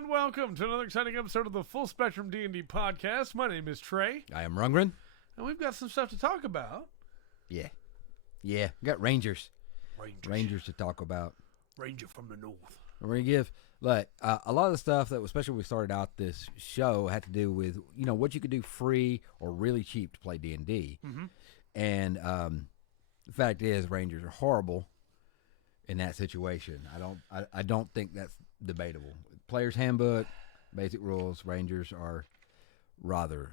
And welcome to another exciting episode of the Full Spectrum D&D podcast. My name is Trey. I am Rungren. And we've got some stuff to talk about. Yeah. We got Rangers. Rangers to talk about. Ranger from the north. We're going to give, a lot of the stuff that, especially when we started out this show, had to do with, what you could do free or really cheap to play D&D. Mm-hmm. And the fact is, Rangers are horrible in that situation. I don't think that's debatable. Player's Handbook, basic rules, Rangers are rather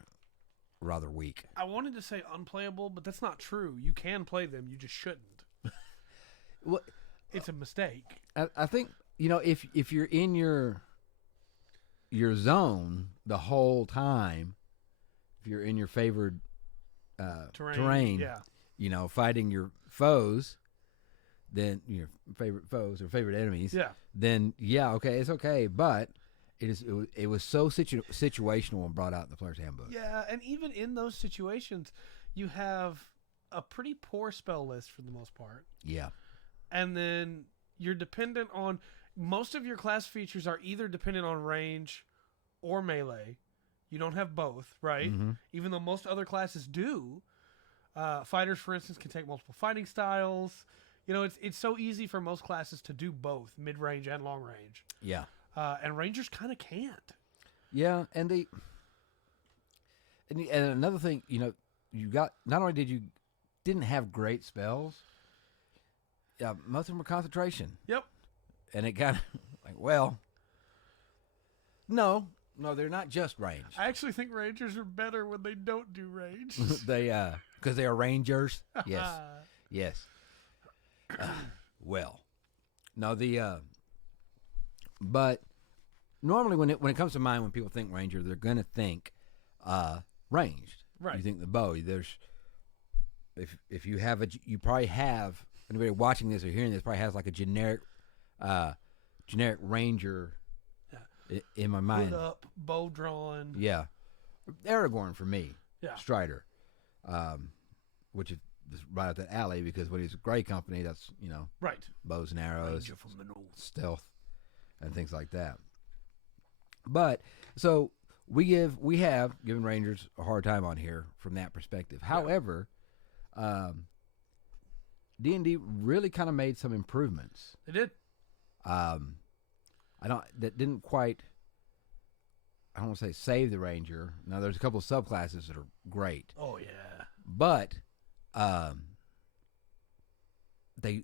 weak. I wanted to say unplayable, but that's not true. You can play them, you just shouldn't. Well, it's a mistake. I think, if you're in your zone the whole time, if you're in your favored terrain, yeah. Fighting your foes, then your favorite foes or favorite enemies, then okay, it's okay, but it was so situational and brought out in the Player's Handbook. Yeah, and even in those situations, you have a pretty poor spell list for the most part. Yeah. And then you're dependent on, most of your class features are either dependent on range or melee. You don't have both, right? Mm-hmm. Even though most other classes do. Fighters, for instance, can take multiple fighting styles. It's so easy for most classes to do both, mid-range and long range. Yeah. And Rangers kind of can't. Yeah, and another thing, you got, not only didn't have great spells, most of them were concentration. Yep. And it kind of, no, they're not just range. I actually think Rangers are better when they don't do range. Because they are Rangers. Yes. Yes. But normally when it comes to mind, when people think Ranger, they're going to think ranged. Right. You think the bow. If you have you probably have, anybody watching this or hearing this probably has like a generic Ranger in my mind. Hood up, bow drawn. Yeah. Aragorn for me. Yeah. Strider. Which is right up that alley, because when he's Grey Company, that's, right, bows and arrows, Ranger from the north, stealth, and things like that. But so we have given Rangers a hard time on here from that perspective. Yeah. However, D&D really kind of made some improvements. It did. That didn't quite, I don't want to say save the Ranger. Now there's a couple of subclasses that are great. Oh yeah. But they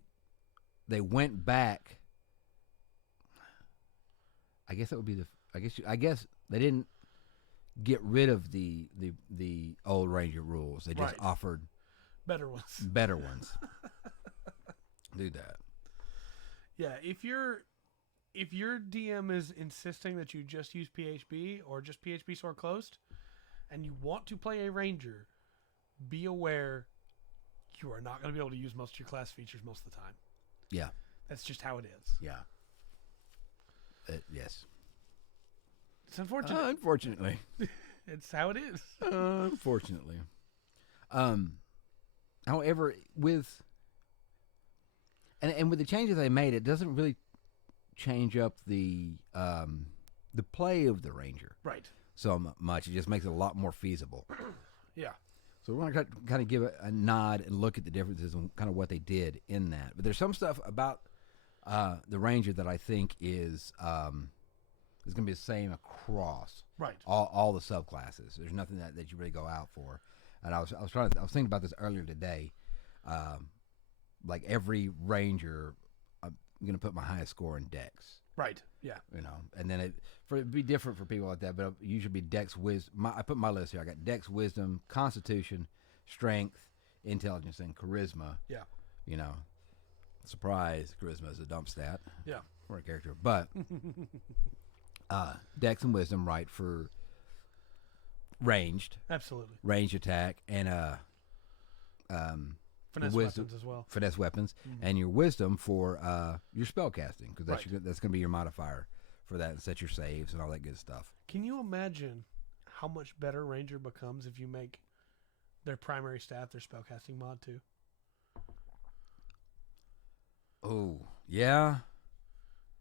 went back. I guess that would be I guess they didn't get rid of the old Ranger rules. They just offered better ones. Do that. Yeah, if your DM is insisting that you just use PHB or just PHB Sword Closed, and you want to play a Ranger, be aware you are not going to be able to use most of your class features most of the time. Yeah. That's just how it is. Yeah. Yes. It's unfortunate. Unfortunately. It's how it is. Unfortunately. However, with the changes they made, it doesn't really change up the play of the Ranger. Right. So much. It just makes it a lot more feasible. Yeah. So we're going to kind of give a nod and look at the differences and kind of what they did in that. But there's some stuff about the Ranger that I think is going to be the same across all the subclasses. There's nothing that you really go out for. And I was thinking about this earlier today. Like every Ranger, I'm going to put my highest score in Dex. Right. Yeah. And then it'd be different for people like that, but it usually be Dex, Wisdom. I put my list here. I got Dex, Wisdom, Constitution, Strength, Intelligence, and Charisma. Yeah. Surprise, Charisma is a dump stat. Yeah. For a character. But Dex and Wisdom, right, for ranged. Absolutely. Ranged attack, and finesse weapons as well. Finesse weapons, and your Wisdom for your spell casting, because that's going to be your modifier for that, and set your saves and all that good stuff. Can you imagine how much better Ranger becomes if you make their primary stat their spellcasting mod too? Oh, yeah.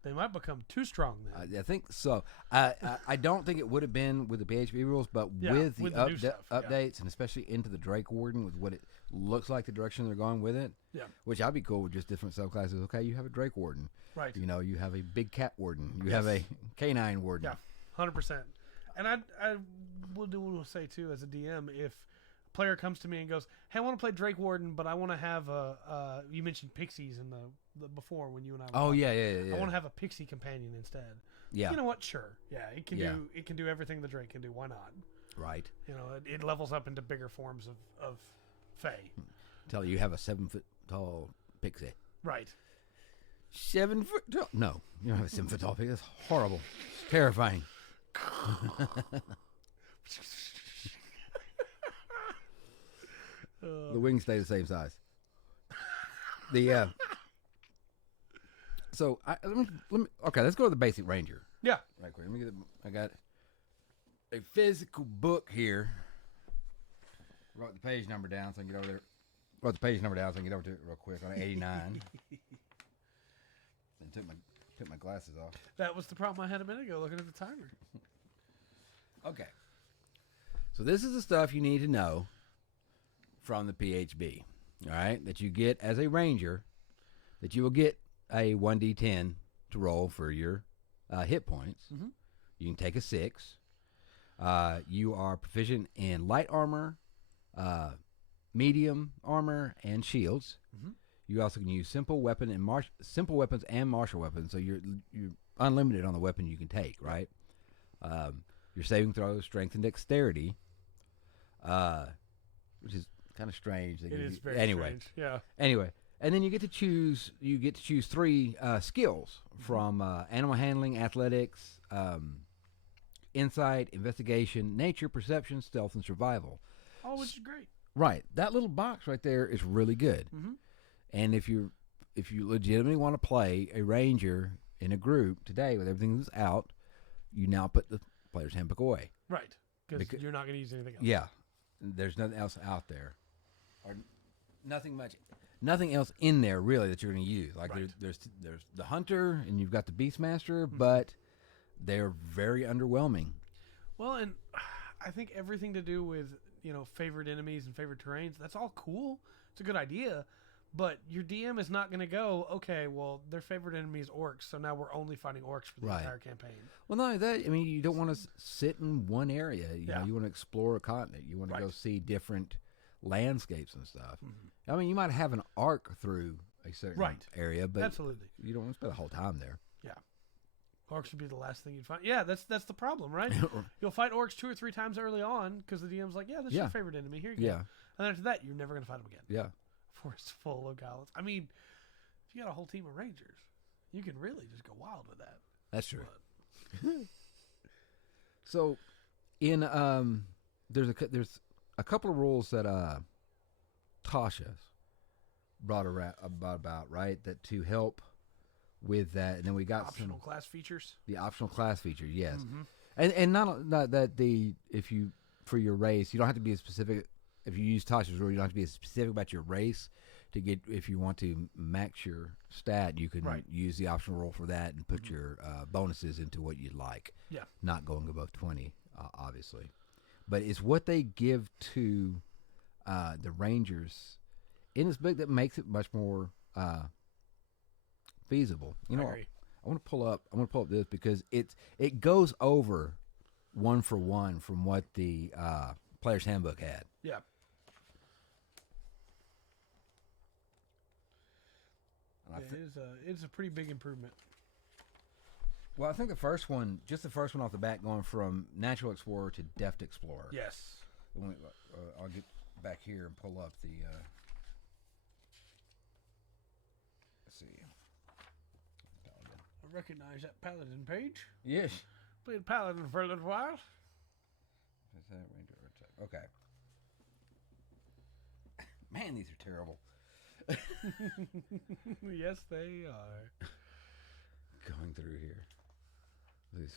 They might become too strong then. I think so. I don't think it would have been with the PHP rules, but with the new stuff, updates, and especially into the Drake Warden, with what it looks like, the direction they're going with it. Yeah. Which I'd be cool with just different subclasses. Okay, you have a Drake Warden. Right. You know, you have a big cat warden. You have a canine warden. Yeah, 100%. And I will say, too, as a DM, if a player comes to me and goes, hey, I want to play Drake Warden, but I want to have you mentioned pixies in the before when you and I were talking. Yeah. I want to have a pixie companion instead. Yeah. You know what? Sure. Yeah, it can do everything the Drake can do. Why not? Right. You know, it levels up into bigger forms of Fae. Tell you have a 7 foot tall pixie. Right. 7 foot tall? No, you don't have a 7 foot tall pixie. That's horrible. It's terrifying. The wings stay the same size. So let me. Okay, let's go to the basic ranger. Yeah. Right quick. Let me get. I got a physical book here. Wrote the page number down so I can get over there. Wrote the page number down so I can get over to it real quick on 89. And took my glasses off. That was the problem I had a minute ago looking at the timer. Okay. So this is the stuff you need to know from the PHB. All right, that you get as a ranger, that you will get a 1d10 to roll for your hit points. Mm-hmm. You can take a 6. You are proficient in light armor, medium armor, and shields. Mm-hmm. You also can use simple weapons and martial weapons. So you're unlimited on the weapon you can take. Right. Your saving throws, strength, and dexterity, which is kind of strange. It is very strange. Yeah. Anyway, and then you get to choose 3 skills from animal handling, athletics, insight, investigation, nature, perception, stealth, and survival. Oh, which is great. Right. That little box right there is really good. Mm-hmm. And if you legitimately want to play a ranger in a group today with everything that's out, you now put the player's handbook away. Right. Because you're not going to use anything else. Yeah. There's nothing else out there. Or nothing else in there really that you're going to use. Like right. there's the hunter and you've got the beastmaster, but they're very underwhelming. Well, and I think everything to do with, favorite enemies and favorite terrains, that's all cool. It's a good idea, but your DM is not going to go, okay, well, their favorite enemy is orcs, so now we're only fighting orcs for the entire campaign. Well, not only that, I mean, you don't want to sit in one area. You know, you want to explore a continent. You want to go see different landscapes and stuff. Mm-hmm. I mean, you might have an arc through a certain area, but absolutely, you don't want to spend the whole time there. Yeah. Orcs would be the last thing you'd find. Yeah, that's the problem, right? You'll fight orcs 2 or 3 times early on because the DM's like, this is your favorite enemy. Here you go. And then after that, you're never going to fight them again. Yeah. Forest full of goblins. I mean, if you got a whole team of rangers, you can really just go wild with that. That's true. So, in there's a couple of rules that Tasha's brought about, right? That to help with that, and then we got optional class features. The optional class features, yes, and not that if you for your race, you don't have to be as specific. If you use Tasha's rule, you don't have to be as specific about your race to get. If you want to max your stat, you can use the optional roll for that and put your bonuses into what you'd like. Yeah, not going above 20, obviously, but it's what they give to the Rangers in this book that makes it much more feasible. I want to pull up this because it goes over one for one from what the player's handbook had. Yeah. It's a pretty big improvement. Well, I think the first one off the bat, going from Natural Explorer to Deft Explorer. Yes. I'll get back here and pull up the. Let's see. I recognize that Paladin page. Yes. Played Paladin for a little while. Is that Ranger? Okay. Man, these are terrible. Yes, they are. Going through here.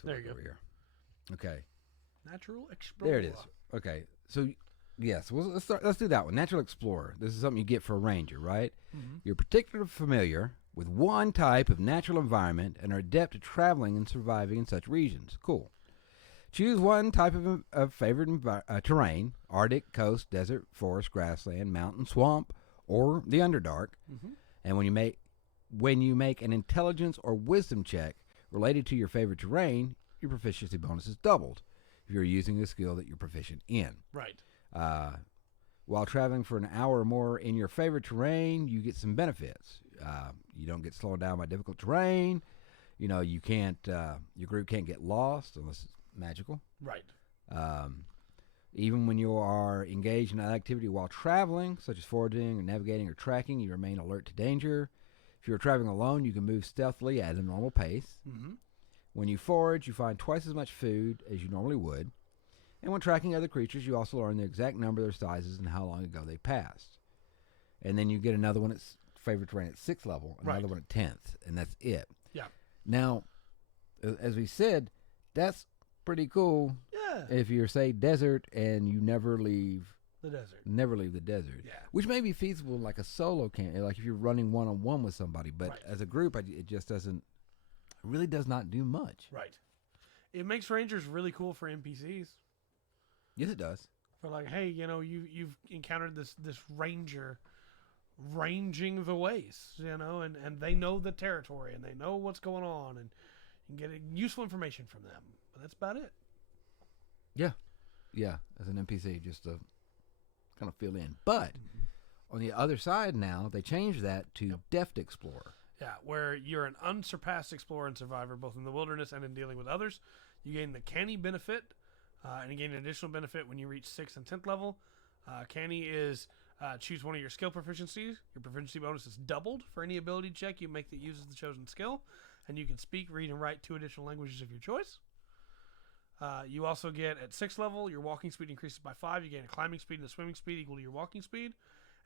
There you go. Over here. Okay. Natural Explorer. There it is. Okay. So, yes, let's do that one. Natural Explorer. This is something you get for a ranger, right? Mm-hmm. You're particularly familiar with one type of natural environment and are adept at traveling and surviving in such regions. Cool. Choose one type of favored terrain: Arctic, coast, desert, forest, grassland, mountain, swamp, or the Underdark. Mm-hmm. And when you make an intelligence or wisdom check related to your favorite terrain, your proficiency bonus is doubled if you're using a skill that you're proficient in. Right. While traveling for an hour or more in your favorite terrain, you get some benefits. You don't get slowed down by difficult terrain. You can't. Your group can't get lost unless it's magical. Right. Even when you are engaged in an activity while traveling, such as foraging or navigating or tracking, you remain alert to danger. If you're traveling alone, you can move stealthily at a normal pace. Mm-hmm. When you forage, you find twice as much food as you normally would. And when tracking other creatures, you also learn the exact number, their sizes, and how long ago they passed. And then you get another one at favorite terrain at 6th level, another one at 10th, and that's it. Yeah. Now, as we said, that's pretty cool. Yeah. If you're, say, desert and you never leave the desert. Yeah. Which may be feasible like a solo camp, like if you're running one-on-one with somebody. But as a group, it just doesn't, really does not do much. Right. It makes Rangers really cool for NPCs. Yes, it does. For like, hey, you've encountered this ranger ranging the wastes, and they know the territory and they know what's going on, and you can get useful information from them. But that's about it. Yeah, as an NPC, just to kind of fill in. But on the other side now, they changed that to Deft Explorer. Yeah, where you're an unsurpassed explorer and survivor, both in the wilderness and in dealing with others. You gain the Canny benefit, and you gain an additional benefit when you reach 6th and 10th level. Canny is choose one of your skill proficiencies. Your proficiency bonus is doubled for any ability check you make that uses the chosen skill, and you can speak, read, and write 2 additional languages of your choice. You also get, at 6th level, your walking speed increases by 5. You gain a climbing speed and a swimming speed equal to your walking speed.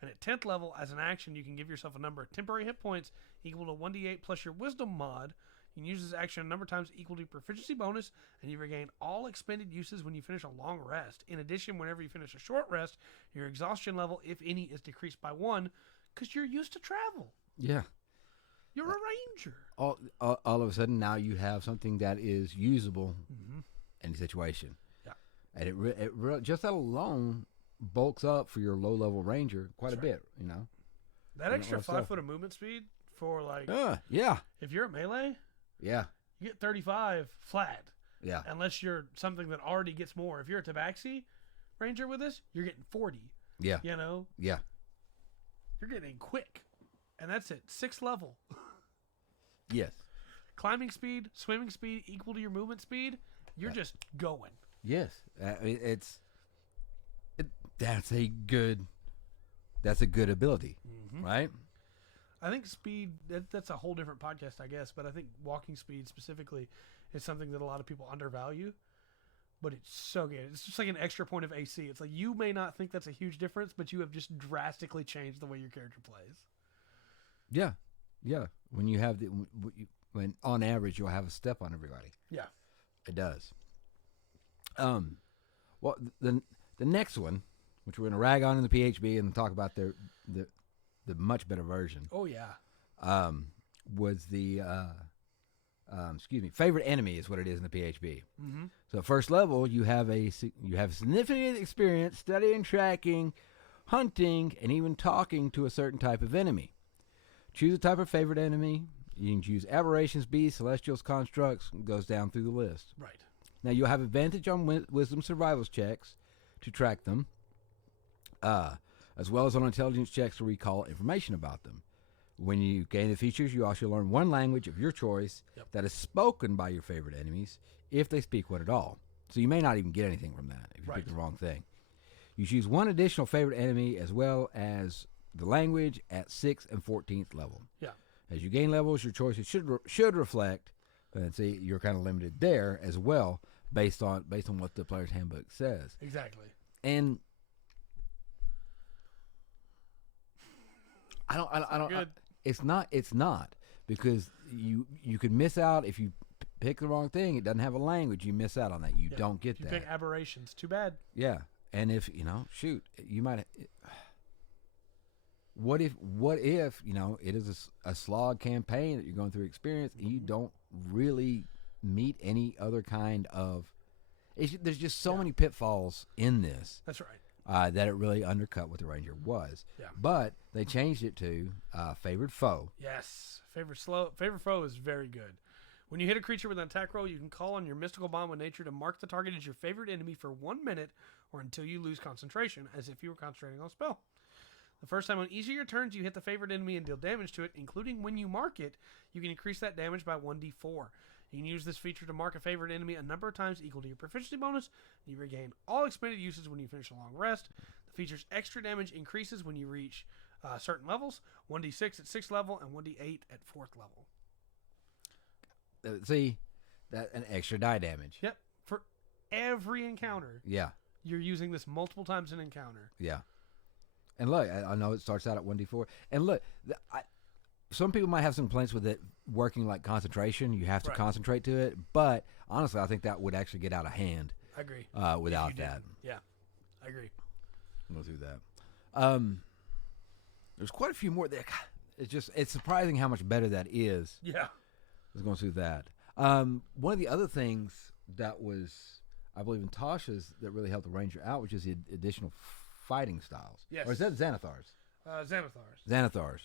And at 10th level, as an action, you can give yourself a number of temporary hit points equal to 1d8 plus your wisdom mod. You can use this action a number of times equal to your proficiency bonus, and you regain all expended uses when you finish a long rest. In addition, whenever you finish a short rest, your exhaustion level, if any, is decreased by 1 because you're used to travel. Yeah. You're a ranger. All of a sudden, now you have something that is usable in a situation. Yeah. And it just that alone bulks up for your low-level ranger quite a bit, That extra 5 foot of movement speed for, like... yeah. If you're a melee... Yeah. You get 35 flat. Yeah. Unless you're something that already gets more. If you're a Tabaxi ranger with us, you're getting 40. Yeah. Yeah. You're getting quick. And that's it. 6th level. Yes. Climbing speed, swimming speed equal to your movement speed. You're just going. Yes. That's a good ability, right? I think speed, that's a whole different podcast, I guess, but I think walking speed specifically is something that a lot of people undervalue, but it's so good. It's just like an extra point of AC. It's like you may not think that's a huge difference, but you have just drastically changed the way your character plays. Yeah. Yeah. When you have when on average you'll have a step on everybody. Yeah. It does. Well, the next one, which we're going to rag on in the PHB and talk about the much better version. Oh yeah. Was the favorite enemy is what it is in the PHB. Mm-hmm. So first level, you have significant experience studying, tracking, hunting, and even talking to a certain type of enemy. Choose a type of favorite enemy. You can choose aberrations, beasts, celestials, constructs. Goes down through the list. Right. Now you'll have advantage on wisdom survival checks to track them, as well as on intelligence checks to recall information about them. When you gain the features, you also learn one language of your choice that is spoken by your favorite enemies, if they speak one at all. So you may not even get anything from that if you pick the wrong thing. You choose one additional favorite enemy as well as the language at 6th and 14th level. Yeah. As you gain levels, your choices should reflect, and see, you're kind of limited there as well, based on what the player's handbook says. Exactly. And I don't. It's not because you could miss out if you pick the wrong thing. It doesn't have a language. You miss out on that. You don't get that. You pick aberrations. Too bad. Yeah, and if shoot, you might. what if it is a slog campaign that you're going through experience and you don't really meet any other kind of there's just so many pitfalls in this. That's right. That it really undercut what the Ranger was. Yeah. But they changed it to favored foe. Yes. Favorite foe is very good. When you hit a creature with an attack roll, you can call on your mystical bond with nature to mark the target as your favorite enemy for 1 minute or until you lose concentration, as if you were concentrating on a spell. The first time on each of your turns you hit the favorite enemy and deal damage to it, including when you mark it, you can increase that damage by 1d4. You can use this feature to mark a favorite enemy a number of times equal to your proficiency bonus, and you regain all expanded uses when you finish a long rest. The feature's extra damage increases when you reach certain levels, 1d6 at 6th level and 1d8 at 4th level. See, that an extra die damage. Yep. For every encounter, Yeah. you're using this multiple times an encounter. Yeah. And look, I know it starts out at 1d4. And look, some people might have some complaints with it working like concentration. You have to concentrate to it. But honestly, I think that would actually get out of hand. I agree. Without that. Yeah, I agree. We'll do that. There's quite a few more there. It's surprising how much better that is. Yeah. Let's go through that. One of the other things that was, I believe, in Tasha's that really helped the Ranger out, which is the additional fighting styles. Yes. Or is that Xanathar's? Xanathar's.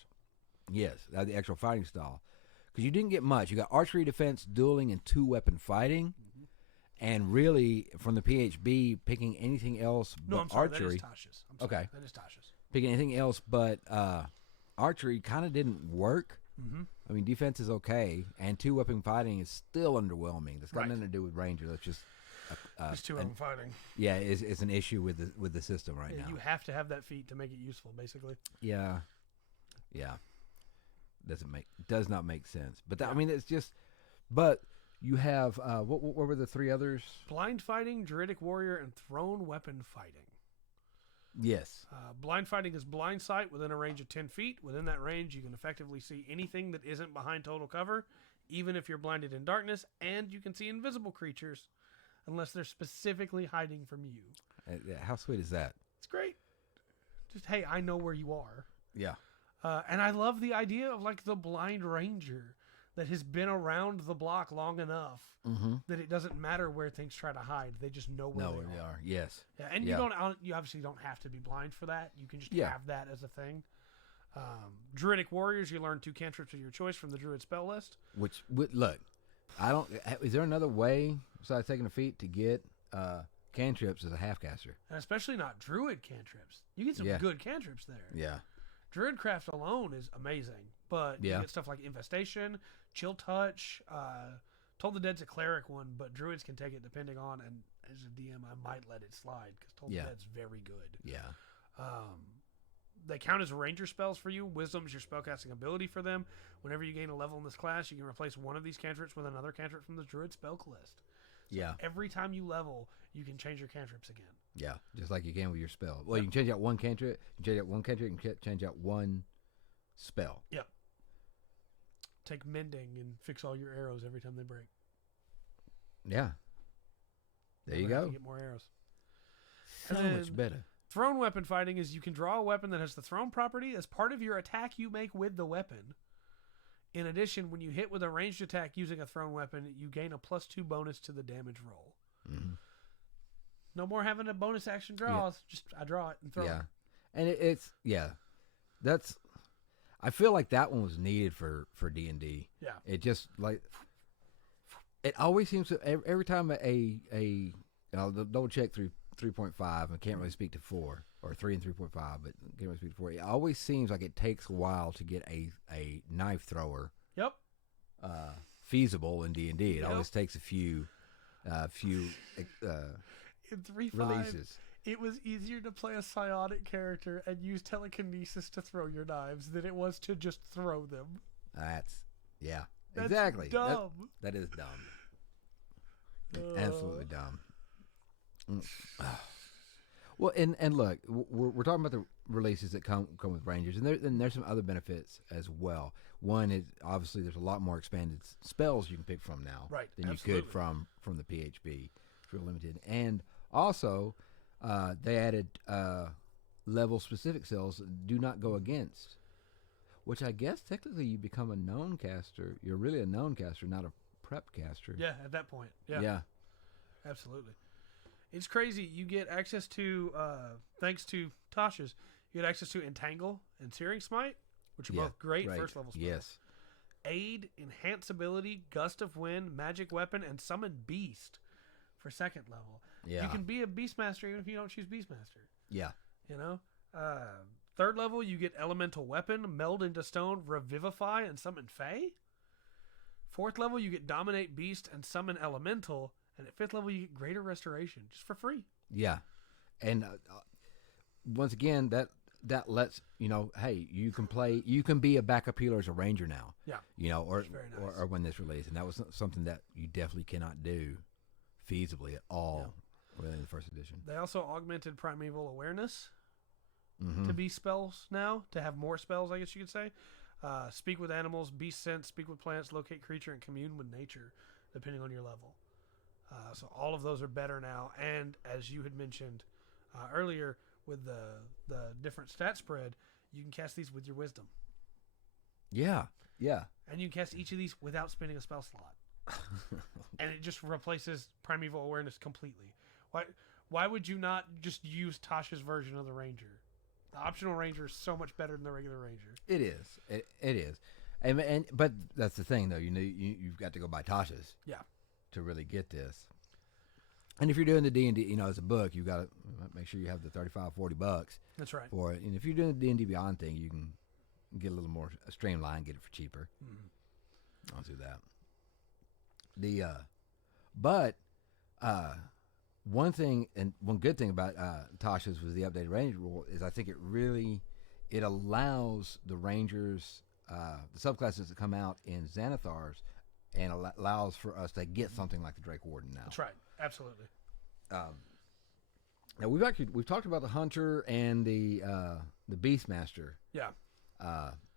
Yes, the actual fighting style. Because you didn't get much. You got archery, defense, dueling, and 2-weapon fighting. Mm-hmm. And really, from the PHB, picking anything else but archery. That is Tasha's. Okay. That is Tasha's. Picking anything else but archery kind of didn't work. Mm-hmm. I mean, defense is okay, and 2-weapon fighting is still underwhelming. That's got nothing to do with Ranger. That's just just 2-weapon fighting. Yeah, it's an issue with the system right now. You have to have that feat to make it useful, basically. Yeah. Does not make sense. But I mean, it's just. But you have what were the 3 others? Blind fighting, druidic warrior, and thrown weapon fighting. Yes. Blind fighting is blind sight within a range of 10 feet. Within that range, you can effectively see anything that isn't behind total cover, even if you're blinded in darkness, and you can see invisible creatures unless they're specifically hiding from you. How sweet is that? It's great. Just, hey, I know where you are. Yeah. And I love the idea of like the blind ranger that has been around the block long enough that it doesn't matter where things try to hide. They just know where they are. Yes. Yeah, and you obviously don't have to be blind for that. You can just have that as a thing. Druidic warriors, you learn 2 cantrips of your choice from the druid spell list. Which look, is there another way besides taking a feat to get cantrips as a half caster? And especially not druid cantrips. You get some good cantrips there. Yeah. Druidcraft alone is amazing, but you get stuff like Infestation, Chill Touch. Told the Dead's a cleric one, but druids can take it depending on, and as a DM, I might let it slide because Told the Dead's very good. Yeah. They count as ranger spells for you. Wisdom's your spellcasting ability for them. Whenever you gain a level in this class, you can replace one of these cantrips with another cantrip from the druid spell list. So every time you level, you can change your cantrips again. Yeah, just like you can with your spell. Well, you can change out one cantrip, you can change out one spell. Yep. Take mending and fix all your arrows every time they break. Yeah. There you go. Get more arrows. So much better. Thrown weapon fighting is you can draw a weapon that has the thrown property as part of your attack you make with the weapon. In addition, when you hit with a ranged attack using a thrown weapon, you gain a +2 bonus to the damage roll. Mm-hmm. No more having a bonus action draws. Yeah. Just I draw it and throw it. Yeah. And that's I feel like that one was needed for D&D. Yeah. It just like it always seems to every time I'll double check through 3.5. I can't really speak to 4 or 3 and 3.5, but can't really speak to 4. It always seems like it takes a while to get a knife thrower. Yep. Feasible in D&D. It always takes a few in 3.5, releases. It was easier to play a psionic character and use telekinesis to throw your knives than it was to just throw them. That's exactly dumb. That is dumb. Absolutely dumb. Well, and look, we're talking about the releases that come with Rangers, and there's some other benefits as well. One is obviously there's a lot more expanded spells you can pick from now than you could from the PHB. It's real limited, and also they added level specific cells do not go against. Which I guess technically you become a known caster. You're really a known caster, not a prep caster. Yeah, at that point. Yeah. Yeah. Absolutely. It's crazy. You get access to, thanks to Tasha's, you get access to Entangle and Searing Smite, which are both great first level spells. Yes. Aid, Enhance Ability, Gust of Wind, Magic Weapon, and Summon Beast for second level. Yeah. You can be a Beastmaster even if you don't choose Beastmaster. Yeah. You know? Third level, you get Elemental Weapon, Meld into Stone, Revivify, and Summon Fae. Fourth level, you get Dominate Beast and Summon Elemental. And at fifth level, you get Greater Restoration, just for free. Yeah. And once again, that lets, hey, you can be a backup healer as a ranger now. Yeah. Or very nice. or when this release. And that was something that you definitely cannot do feasibly at all within the first edition. They also augmented Primeval Awareness Mm-hmm. to be spells now, to have more spells, I guess you could say. Speak with animals, beast sense, speak with plants, locate creature, and commune with nature, depending on your level. So all of those are better now. And as you had mentioned earlier, with the different stat spread, you can cast these with your wisdom. Yeah. Yeah. And you can cast each of these without spending a spell slot. And it just replaces Primeval Awareness completely. Why would you not just use Tasha's version of the Ranger? The optional Ranger is so much better than the regular Ranger. It is. It is. But that's the thing, though. You've got to go buy Tasha's. Yeah. To really get this. And if you're doing the D&D, as a book, you've got to make sure you have the $35-$40 That's right. for it. And if you're doing the D&D Beyond thing, you can get a little more streamlined, get it for cheaper. I'll do that. One thing and one good thing about Tasha's was the updated Ranger rule is I think it allows the Rangers, the subclasses that come out in Xanathar's, and allows for us to get something like the Drake Warden now. That's right. Absolutely. Now we've talked about the Hunter and the Beastmaster. Yeah.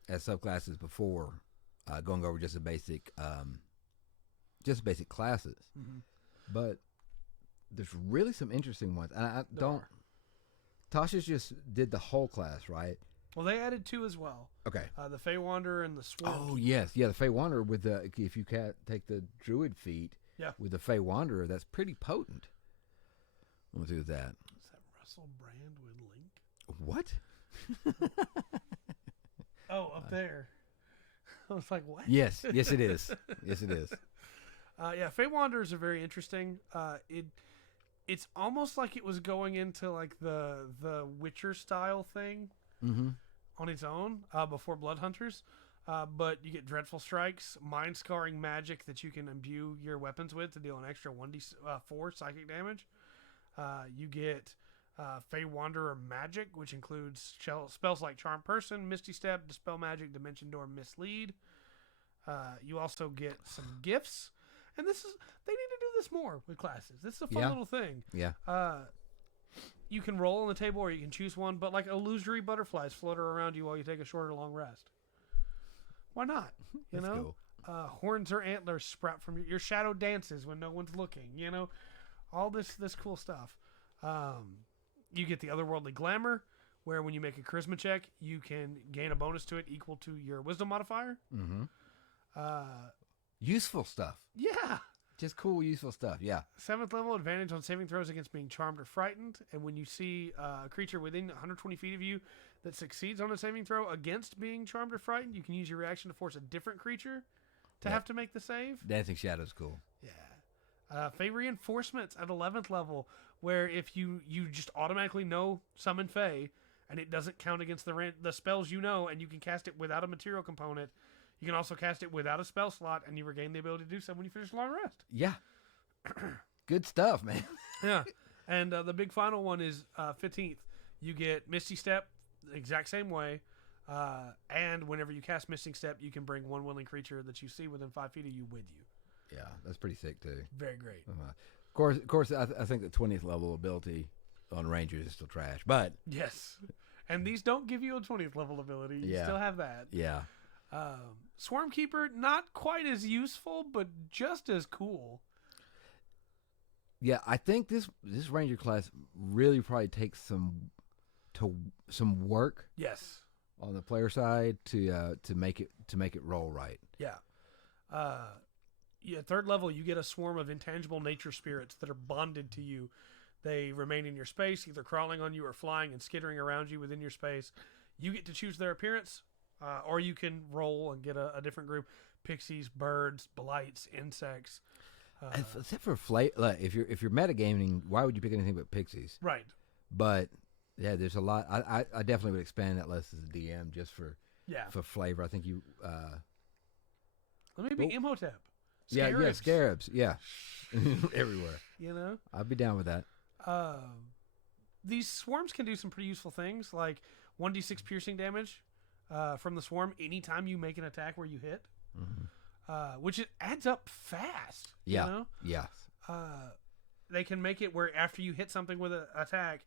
As subclasses before, going over just the basic classes. Mm-hmm. But there's really some interesting ones. And Tasha's just did the whole class, right? Well, they added 2 as well. Okay. The Fey Wanderer and the Swarm. Oh, yes. Yeah, the Fey Wanderer with if you take the Druid feat with the Fey Wanderer, that's pretty potent. We'll do that. Is that Russell Brand with Link? What? Oh, up there. I was like, what? Yes, it is. Yes, it is. Yeah, Fey Wanderers are very interesting. It's almost like it was going into like the Witcher style thing on its own before Blood Hunters. But you get Dreadful Strikes, Mind Scarring Magic that you can imbue your weapons with to deal an extra 1d4 psychic damage. You get Fey Wanderer Magic, which includes spells like Charm Person, Misty Step, Dispel Magic, Dimension Door, Mislead. You also get some gifts. And they need to do this more with classes. This is a fun little thing. Yeah. You can roll on the table or you can choose one, but like illusory butterflies flutter around you while you take a short or long rest. Why not? You know? Cool. Horns or antlers sprout from your shadow dances when no one's looking. All this cool stuff. You get the Otherworldly Glamour, where when you make a charisma check, you can gain a bonus to it equal to your wisdom modifier. Mm-hmm. Useful stuff. Yeah. Just cool, useful stuff. Yeah. 7th level, advantage on saving throws against being charmed or frightened. And when you see a creature within 120 feet of you that succeeds on a saving throw against being charmed or frightened, you can use your reaction to force a different creature to have to make the save. Dancing Shadow's cool. Yeah. Fey Reinforcements at 11th level, where if you just automatically know Summon Fey, and it doesn't count against the spells and you can cast it without a material component. You can also cast it without a spell slot, and you regain the ability to do so when you finish a long rest. Yeah. Good stuff, man. Yeah. And the big final one is 15th. You get Misty Step the exact same way. And whenever you cast Misty Step, you can bring one willing creature that you see within 5 feet of you with you. Yeah, that's pretty sick, too. Very great. Of course, I think the 20th level ability on Rangers is still trash, but... Yes. And these don't give you a 20th level ability. You still have that. Yeah. Swarmkeeper, not quite as useful, but just as cool. Yeah, I think this Ranger class really probably takes some some work Yes. on the player side to make it roll right. Yeah. Third level, you get a swarm of intangible nature spirits that are bonded to you. They remain in your space, either crawling on you or flying and skittering around you within your space. You get to choose their appearance, or you can roll and get a different group. Pixies, birds, blights, insects. Except for like, if you're metagaming, why would you pick anything but pixies? Right. But yeah, there's a lot. I definitely would expand that list as a DM just for flavor. I think you. Let me be Imhotep. Scarabs. Scarabs. Yeah, everywhere. You know, I'd be down with that. These swarms can do some pretty useful things, like 1d6 piercing damage from the swarm anytime you make an attack where you hit, which it adds up fast. Yeah. You know? Yes. They can make it where after you hit something with an attack,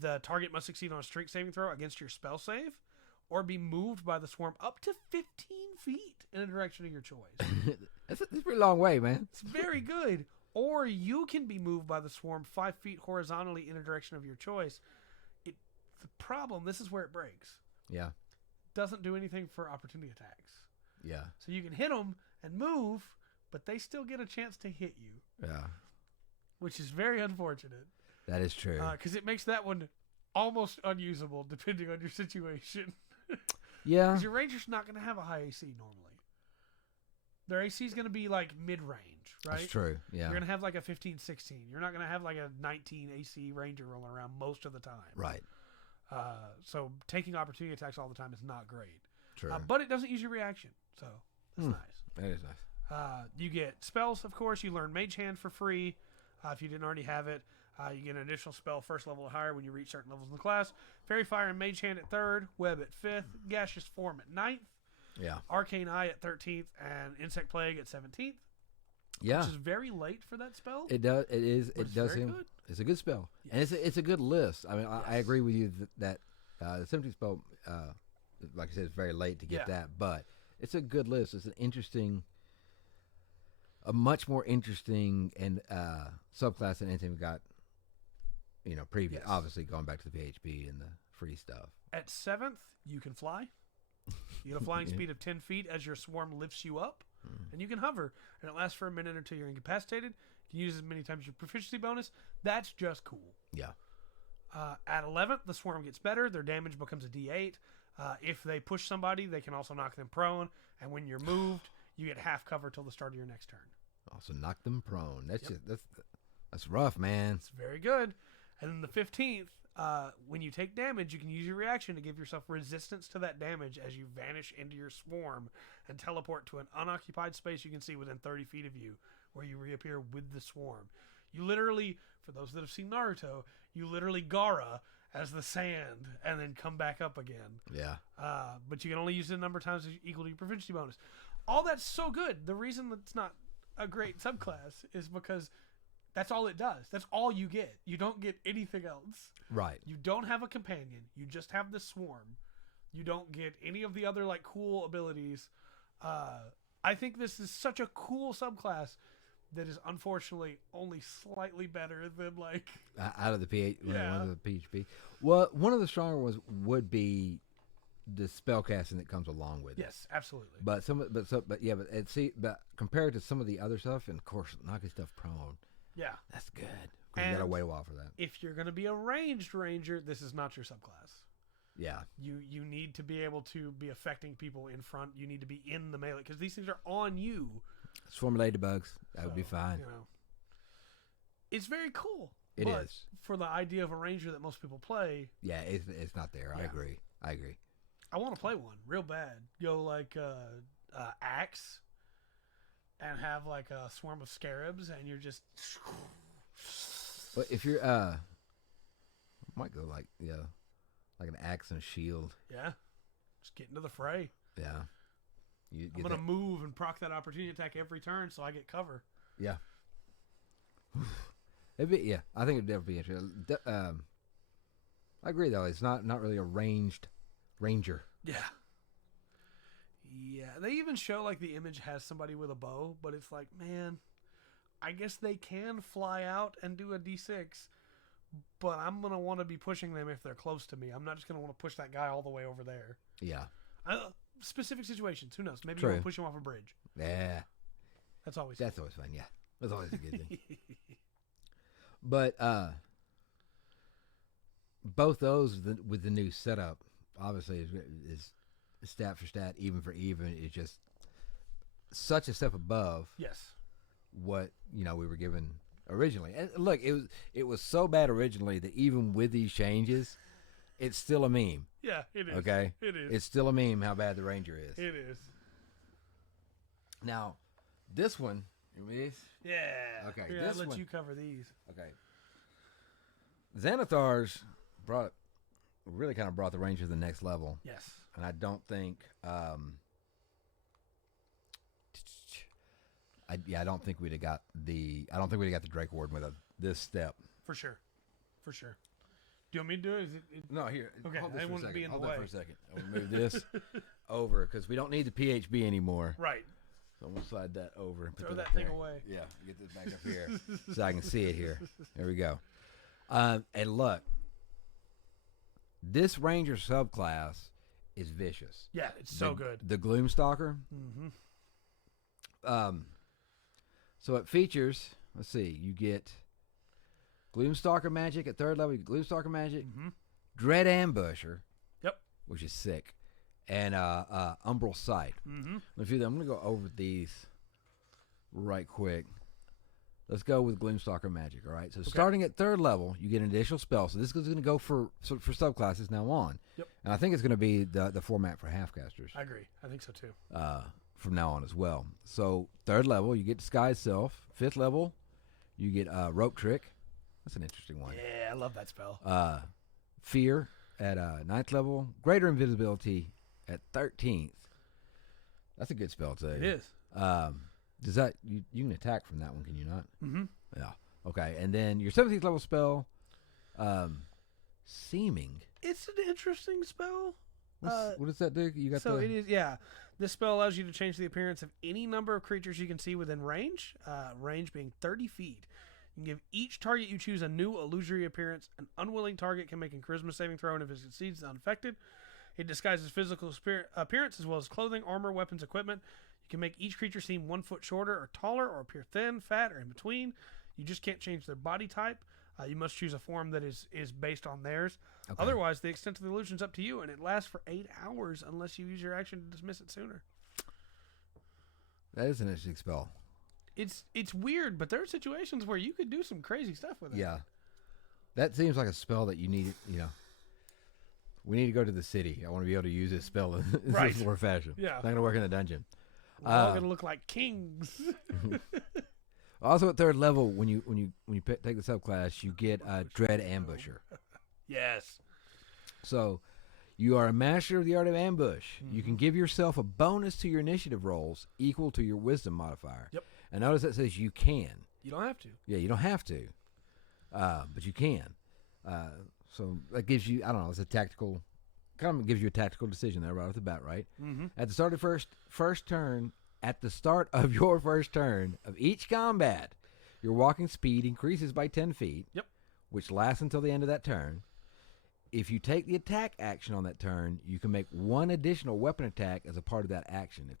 the target must succeed on a strength saving throw against your spell save, or be moved by the swarm up to 15 feet in a direction of your choice. That's a pretty long way, man. It's very good. Or you can be moved by the swarm 5 feet horizontally in a direction of your choice. The problem, this is where it breaks. Yeah. Doesn't do anything for opportunity attacks. Yeah. So you can hit them and move, but they still get a chance to hit you. Yeah. Which is very unfortunate. That is true. Because it makes that one almost unusable depending on your situation. Yeah. Because your ranger's not going to have a high AC normally. Their AC is going to be like mid-range, right? That's true, yeah. You're going to have like a 15, 16. You're not going to have like a 19 AC ranger rolling around most of the time. Right. So taking opportunity attacks all the time is not great. True. But it doesn't use your reaction, so that's nice. That is nice. You get spells, of course. You learn Mage Hand for free if you didn't already have it. You get an additional spell first level or higher when you reach certain levels in the class. Fairy Fire and Mage Hand at 3rd. Web at 5th. Gaseous Form at 9th. Yeah. Arcane Eye at 13th. And Insect Plague at 17th. Yeah. Which is very late for that spell. It does. It is. It does seem. Good. It's a good spell, Yes. and it's a good list. I mean, Yes. I agree with you that the 17th spell, like I said, it's very late to get that, but it's a good list. It's a much more interesting and subclass than anything we got. Previous. Yes. Obviously, going back to the PHP and the free stuff. At 7th, you can fly. You get a flying speed of 10 feet as your swarm lifts you up. And you can hover. And it lasts for a minute until you're incapacitated. You can use as many times as your proficiency bonus. That's just cool. Yeah. At 11th, the swarm gets better. Their damage becomes a D8. If they push somebody, they can also knock them prone. And when you're moved, you get half cover till the start of your next turn. Also knock them prone. That's that's rough, man. It's very good. And then the 15th, when you take damage, you can use your reaction to give yourself resistance to that damage as you vanish into your swarm and teleport to an unoccupied space you can see within 30 feet of you, where you reappear with the swarm. You literally, for those that have seen Naruto, you literally Gaara as the sand and then come back up again. Yeah. But you can only use it a number of times equal to your proficiency bonus. All that's so good. The reason that's not a great subclass is because that's all it does. That's all you get. You don't get anything else. Right. You don't have a companion. You just have the swarm. You don't get any of the other like cool abilities. I think this is such a cool subclass that is unfortunately only slightly better than like out of the PHP. Well, one of the stronger ones would be the spellcasting that comes along with it. Yes, absolutely. But compared to some of the other stuff, and of course knocking stuff prone. Yeah. That's good. You gotta wait a while for that. If you're gonna be a ranged ranger, this is not your subclass. Yeah. You need to be able to be affecting people in front. You need to be in the melee because these things are on you. Swarm of ladybugs. That would be fine. It's very cool. It is. For the idea of a ranger that most people play. Yeah, it's not there. Yeah. I agree. I want to play one real bad. Go like axe and have like a swarm of scarabs and you're just. But if you're might go like an axe and a shield. Yeah. Just get into the fray. Yeah. I'm going to move and proc that opportunity attack every turn so I get cover. Yeah. I think it'd definitely be interesting. I agree, though. It's not really a ranged ranger. Yeah. Yeah. They even show, like, the image has somebody with a bow, but it's like, man, I guess they can fly out and do a D6, but I'm going to want to be pushing them if they're close to me. I'm not just going to want to push that guy all the way over there. Yeah. Specific situations. Who knows? Maybe True. you want to push him off a bridge. Yeah. That's always fun, yeah. That's always a good thing. But both those with the new setup, obviously, is stat for stat, even for even, is just such a step above what we were given originally. And look, it was so bad originally that even with these changes, it's still a meme. Yeah, it is. Okay? It is. It's still a meme how bad the Ranger is. It is. Now, this one, yeah. Okay, yeah, this let one. you cover these. Okay. Xanathar's really kind of brought the Ranger to the next level. Yes. And I don't think I don't think we'd have got the Drake Warden with this step. For sure. Do you want me to do it? No, here. Okay, Hold this I for a want to second. be in Hold the that way. for a second. I'm gonna move this over because we don't need the PHB anymore. Right. So I'm gonna slide that over and put Throw that up thing there. away. Yeah, get this back up here so I can see it here. There we go. And look, this Ranger subclass is vicious. Yeah, it's so good. The Gloom Stalker. Mm-hmm. So it features. Let's see. You get Gloom Stalker magic at 3rd level. You get Gloom Stalker magic, Dread Ambusher. Yep. Which is sick, and Umbral Sight. Mm-hmm. I'm going to go over these right quick. Let's go with Gloom Stalker magic. All right. So starting at 3rd level, you get an additional spell. So this is going to go for subclasses now on. Yep. And I think it's going to be the format for halfcasters. I agree. I think so too. From now on as well. So 3rd level, you get Disguise Self. 5th level, you get Rope Trick. That's an interesting one. Yeah, I love that spell. Fear at 9th level. Greater Invisibility at 13th. That's a good spell too. It is. Does that you can attack from that one? Can you not? Mm-hmm. Yeah. Okay. And then your 17th level spell, Seeming. It's an interesting spell. What does that do? You got it is. Yeah, this spell allows you to change the appearance of any number of creatures you can see within range. Range being 30 feet. You can give each target you choose a new illusory appearance. An unwilling target can make a charisma saving throw, and if it succeeds, it's unaffected. It disguises physical appearance as well as clothing, armor, weapons, equipment. You can make each creature seem 1 foot shorter or taller, or appear thin, fat, or in between. You just can't change their body type. You must choose a form that is based on theirs. Okay. Otherwise, the extent of the illusion is up to you, and it lasts for 8 hours unless you use your action to dismiss it sooner. That is an interesting spell. It's weird, but there are situations where you could do some crazy stuff with it. Yeah. That seems like a spell that you need, we need to go to the city. I want to be able to use this spell in Right. this more fashion. Yeah. It's not going to work in the dungeon. We're all going to look like kings. Also at 3rd level, when you take the subclass, you get Dread Ambusher. Yes. So you are a master of the art of ambush. Mm-hmm. You can give yourself a bonus to your initiative rolls equal to your wisdom modifier. Yep. And notice that says you can. You don't have to. Yeah, you don't have to. But you can. So that gives you, I don't know, it's a tactical, kind of gives you a tactical decision there right off the bat, right? Mm-hmm. At the start of first turn, at the start of your first turn of each combat, your walking speed increases by 10 feet, Yep. which lasts until the end of that turn. If you take the attack action on that turn, you can make one additional weapon attack as a part of that action. If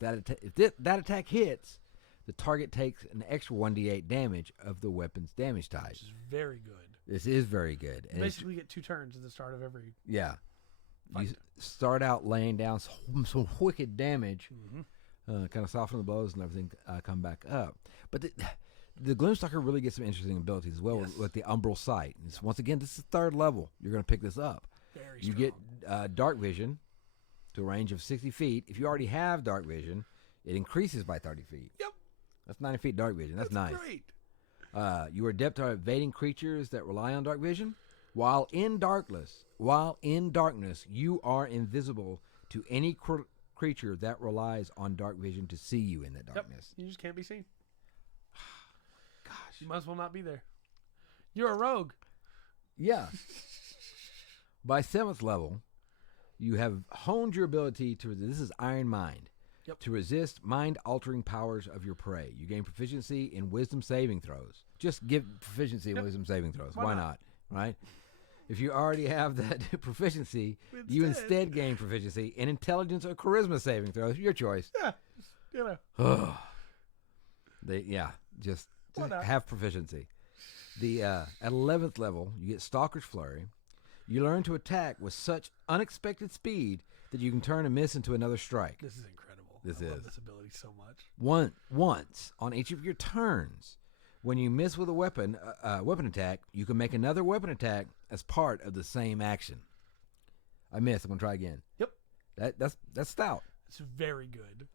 that attack hits, the target takes an extra 1d8 damage of the weapon's damage type. Which is very good. This is very good. You basically get 2 turns at the start of every Yeah. fight. You start out laying down some wicked damage, Mm-hmm. kind of soften the blows and everything, come back up. But the Gloom Stalker really gets some interesting abilities as well with the Umbral Sight. Once again, this is 3rd level. You're going to pick this up. Very You strong. get Dark Vision to a range of 60 feet. If you already have Dark Vision, it increases by 30 feet. Yep. That's 90 feet Dark Vision. That's nice. Great. You are adept at evading creatures that rely on Dark Vision. While in darkness, you are invisible to any creature that relies on Dark Vision to see you in that darkness. You just can't be seen. Gosh. You might as well not be there. You're a rogue. Yeah. By 7th level, you have honed your ability to, this is Iron Mind, to resist mind-altering powers of your prey. You gain proficiency in wisdom saving throws. Just give proficiency in wisdom saving throws. Why not? right? If you already have that proficiency, you instead gain proficiency in intelligence or charisma saving throws. Your choice. Yeah, just. Just have proficiency. At 11th level, you get Stalker's Flurry. You learn to attack with such unexpected speed that you can turn a miss into another strike. This is incredible. I love this ability so much. Once on each of your turns, when you miss with a weapon attack, you can make another weapon attack as part of the same action. I missed. I'm gonna try again. Yep. That's stout. It's very good.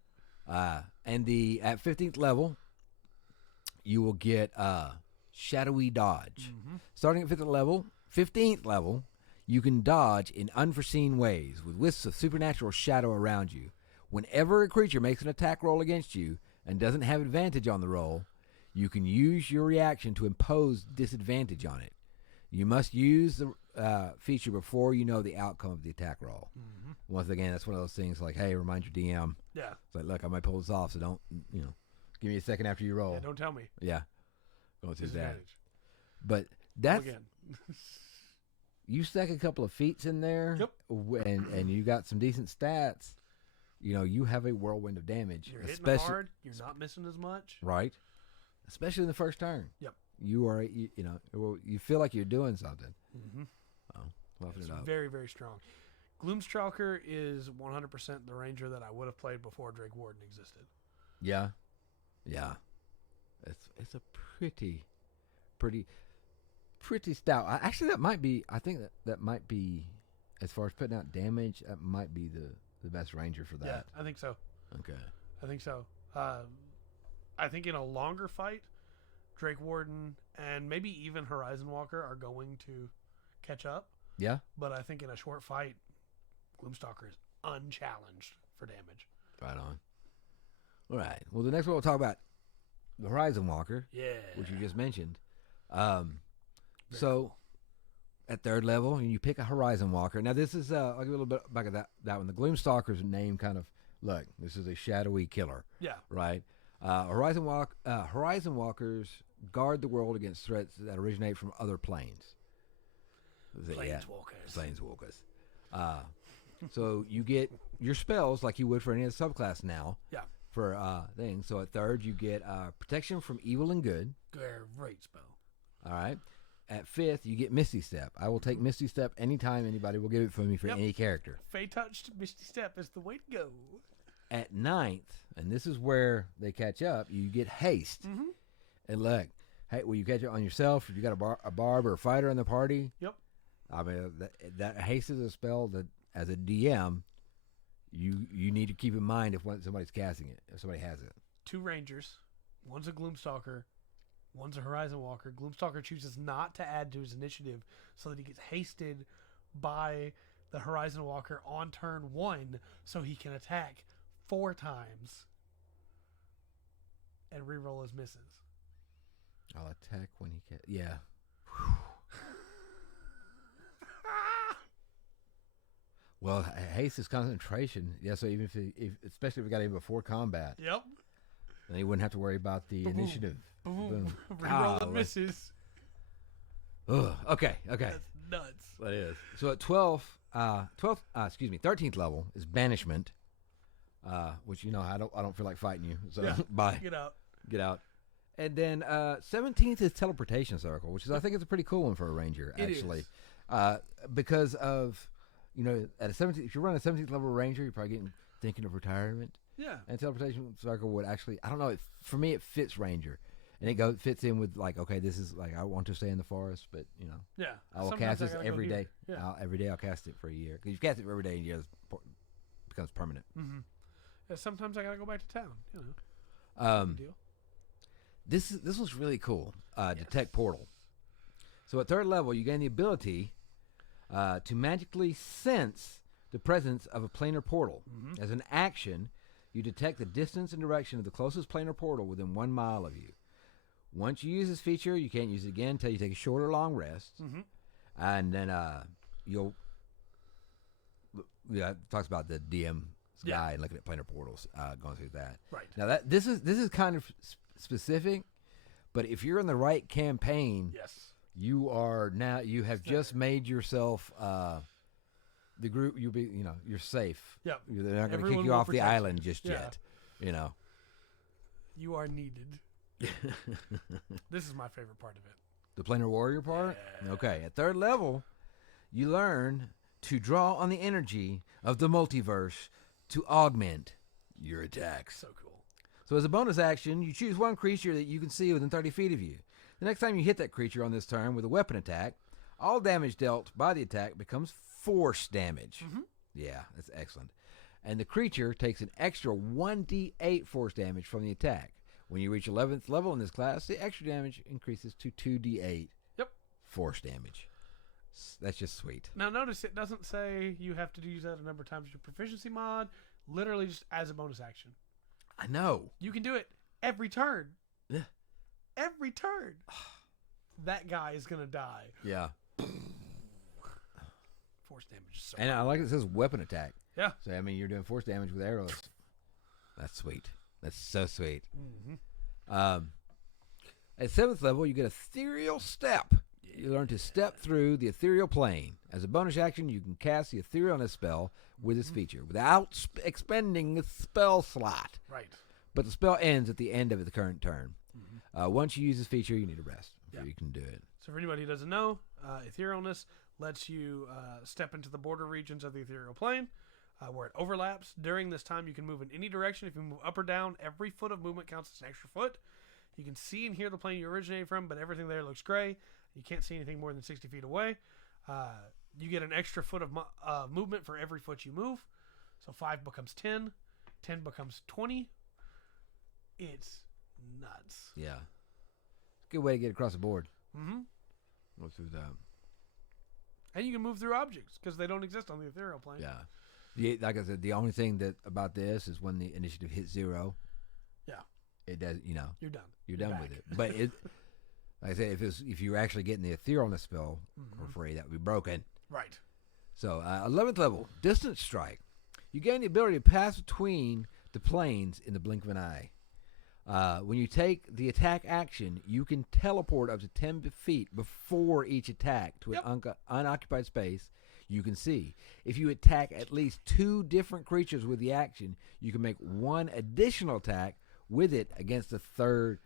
And at 15th level, you will get Shadowy Dodge. Mm-hmm. Starting at 15th level, you can dodge in unforeseen ways with wisps of supernatural shadow around you. Whenever a creature makes an attack roll against you and doesn't have advantage on the roll, you can use your reaction to impose disadvantage on it. You must use the feature before you know the outcome of the attack roll. Mm-hmm. Once again, that's one of those things like, hey, remind your DM. Yeah. It's like, look, I might pull this off, so don't, give me a second after you roll. Yeah, don't tell me. Yeah. Go through that. Disadvantage. But that's... Again. You stack a couple of feats in there, yep. and you got some decent stats. You have a whirlwind of damage. You're hitting hard. You're not missing as much. Right. Especially in the first turn. Yep. You are, you feel like you're doing something. Mm-hmm. Fluffing it up. Very, very strong. Gloom Stalker is 100% the ranger that I would have played before Drake Warden existed. Yeah. Yeah. It's a pretty stout. Actually, that might be. I think that might be, as far as putting out damage, that might be the best ranger for that. Yeah, I think so. Okay. I think so. I think in a longer fight, Drake Warden and maybe even Horizon Walker are going to catch up. Yeah. But I think in a short fight, Gloom Stalker is unchallenged for damage. Right on. All right. Well, the next one we'll talk about the Horizon Walker. Yeah. Which you just mentioned. So, at 3rd level, you pick a Horizon Walker. Now, this is I'll give a little bit back of that one. The Gloom Stalker's name kind of, look, this is a shadowy killer. Yeah. Right? Horizon Walkers guard the world against threats that originate from other planes. Planeswalkers. Planeswalkers. So you get your spells like you would for any other subclass now. Yeah. For things. So at 3rd, you get protection from evil and good. Great spell. All right. At 5th, you get Misty Step. I will take Misty Step anytime anybody will give it for me for any character. Fey Touched Misty Step is the way to go. At 9th, and this is where they catch up, you get Haste. Mm-hmm. And look, hey, will you catch it on yourself? If you got a barb or a fighter in the party? Yep. I mean, that Haste is a spell that, as a DM, you need to keep in mind if somebody's casting it, if somebody has it. 2 Rangers. One's a Gloom Stalker. One's a Horizon Walker. Gloom Stalker chooses not to add to his initiative so that he gets hasted by the Horizon Walker on turn 1 so he can attack 4 times and reroll his misses. I'll attack when he can. Yeah. Well, haste is concentration. Yeah, so even if especially if we got him before combat. Yep. Then he wouldn't have to worry about the initiative. Boom. Reroll misses. Ugh. Okay. That's nuts. That is. So at 13th level is Banishment, which I don't feel like fighting you. So bye. Get out. And then 17th is Teleportation Circle, which is I think it's a pretty cool one for a ranger actually, because of at a 17th, if you run a 17th level ranger, you're probably thinking of retirement. Yeah. And Teleportation Circle would actually, I don't know, for me it fits ranger. And it fits in with like, okay, this is like I want to stay in the forest, but yeah, I will cast this every day. Yeah. Every day I'll cast it for a year because you cast it for every day, and it becomes permanent. Mm-hmm. Yeah, sometimes I gotta go back to town. Deal. This was really cool. Detect Portal. So at 3rd level, you gain the ability to magically sense the presence of a planar portal. Mm-hmm. As an action, you detect the distance and direction of the closest planar portal within 1 mile of you. Once you use this feature, you can't use it again until you take a short or long rest. Mm-hmm. And then you'll... Yeah, it talks about the DM's guide and looking at planar portals, going through that. Right. Now, this is kind of specific, but if you're in the right campaign... Yes. You have just made yourself the group. You're safe. Yep. They're not going to Everyone kick you will off the protect island you. just Yeah. yet. You know. You are needed. This is my favorite part of it. The planar warrior part? Yeah. Okay. At 3rd level, you learn to draw on the energy of the multiverse to augment your attacks. So cool. So as a bonus action, you choose one creature that you can see within 30 feet of you. The next time you hit that creature on this turn with a weapon attack, all damage dealt by the attack becomes force damage. Mm-hmm. Yeah, that's excellent. And the creature takes an extra 1d8 force damage from the attack. When you reach 11th level in this class, the extra damage increases to 2d8 force damage. That's just sweet. Now notice it doesn't say you have to use that a number of times your proficiency mod. Literally just as a bonus action. I know. You can do it every turn. Yeah. Every turn. That guy is going to die. Yeah. Force damage is so And I like it says weapon attack. Yeah. So, I mean, you're doing force damage with arrows. That's sweet. That's so sweet. Mm-hmm. At 7th level, you get Ethereal Step. You learn to step through the ethereal plane. As a bonus action, you can cast the Etherealness spell with this feature without expending a spell slot. Right. But the spell ends at the end of the current turn. Once you use this feature, you need a rest before Yeah. you can do it. So for anybody who doesn't know, Etherealness lets you step into the border regions of the ethereal plane where it overlaps. During this time, you can move in any direction. If you move up or down, every foot of movement counts as an extra foot. You can see and hear the plane you originated from, but everything there looks gray. You can't see anything more than 60 feet away. You get an extra foot of movement for every foot you move. So 5 becomes 10. 10 becomes 20. It's nuts. Yeah. Good way to get across the board. Mm-hmm. Go through that. And you can move through objects because they don't exist on the ethereal plane. Yeah. Like I said, the only thing that about this is when the initiative hits 0. Yeah. It does, You're done. You're done with it. But it, like I said, if you were actually getting the etherealness spell for free, that would be broken. Right. So 11th level, Distance Strike. You gain the ability to pass between the planes in the blink of an eye. When you take the attack action, you can teleport up to 10 feet before each attack to an unoccupied space you can see. If you attack at least 2 different creatures with the action, you can make 1 additional attack with it against the third.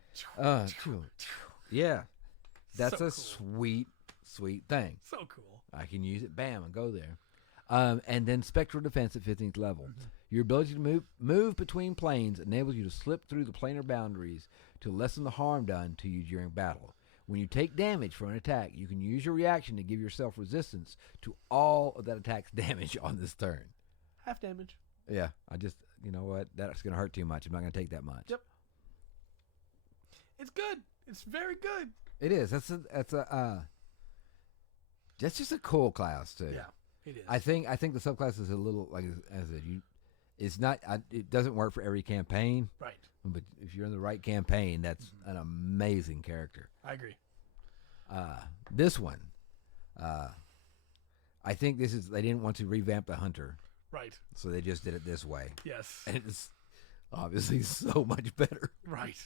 Yeah. That's So a cool. sweet thing. So cool. I can use it, bam, and go there. And then Spectral Defense at 15th level. Your ability to move between planes enables you to slip through the planar boundaries to lessen the harm done to you during battle. When you take damage from an attack, you can use your reaction to give yourself resistance to all of that attack's damage on this turn. Half damage. Yeah, you know what? That's going to hurt too much. I'm not going to take that much. Yep. It's good. It's very good. It is. That's just a cool class too. Yeah, it is. I think the subclass is a little like as you. It's not. It doesn't work for every campaign. Right. But if you're in the right campaign, that's an amazing character. I agree. This one, I think this is. They didn't want to revamp the hunter, Right. so they just did it this way, Yes. and it's obviously so much better. Right.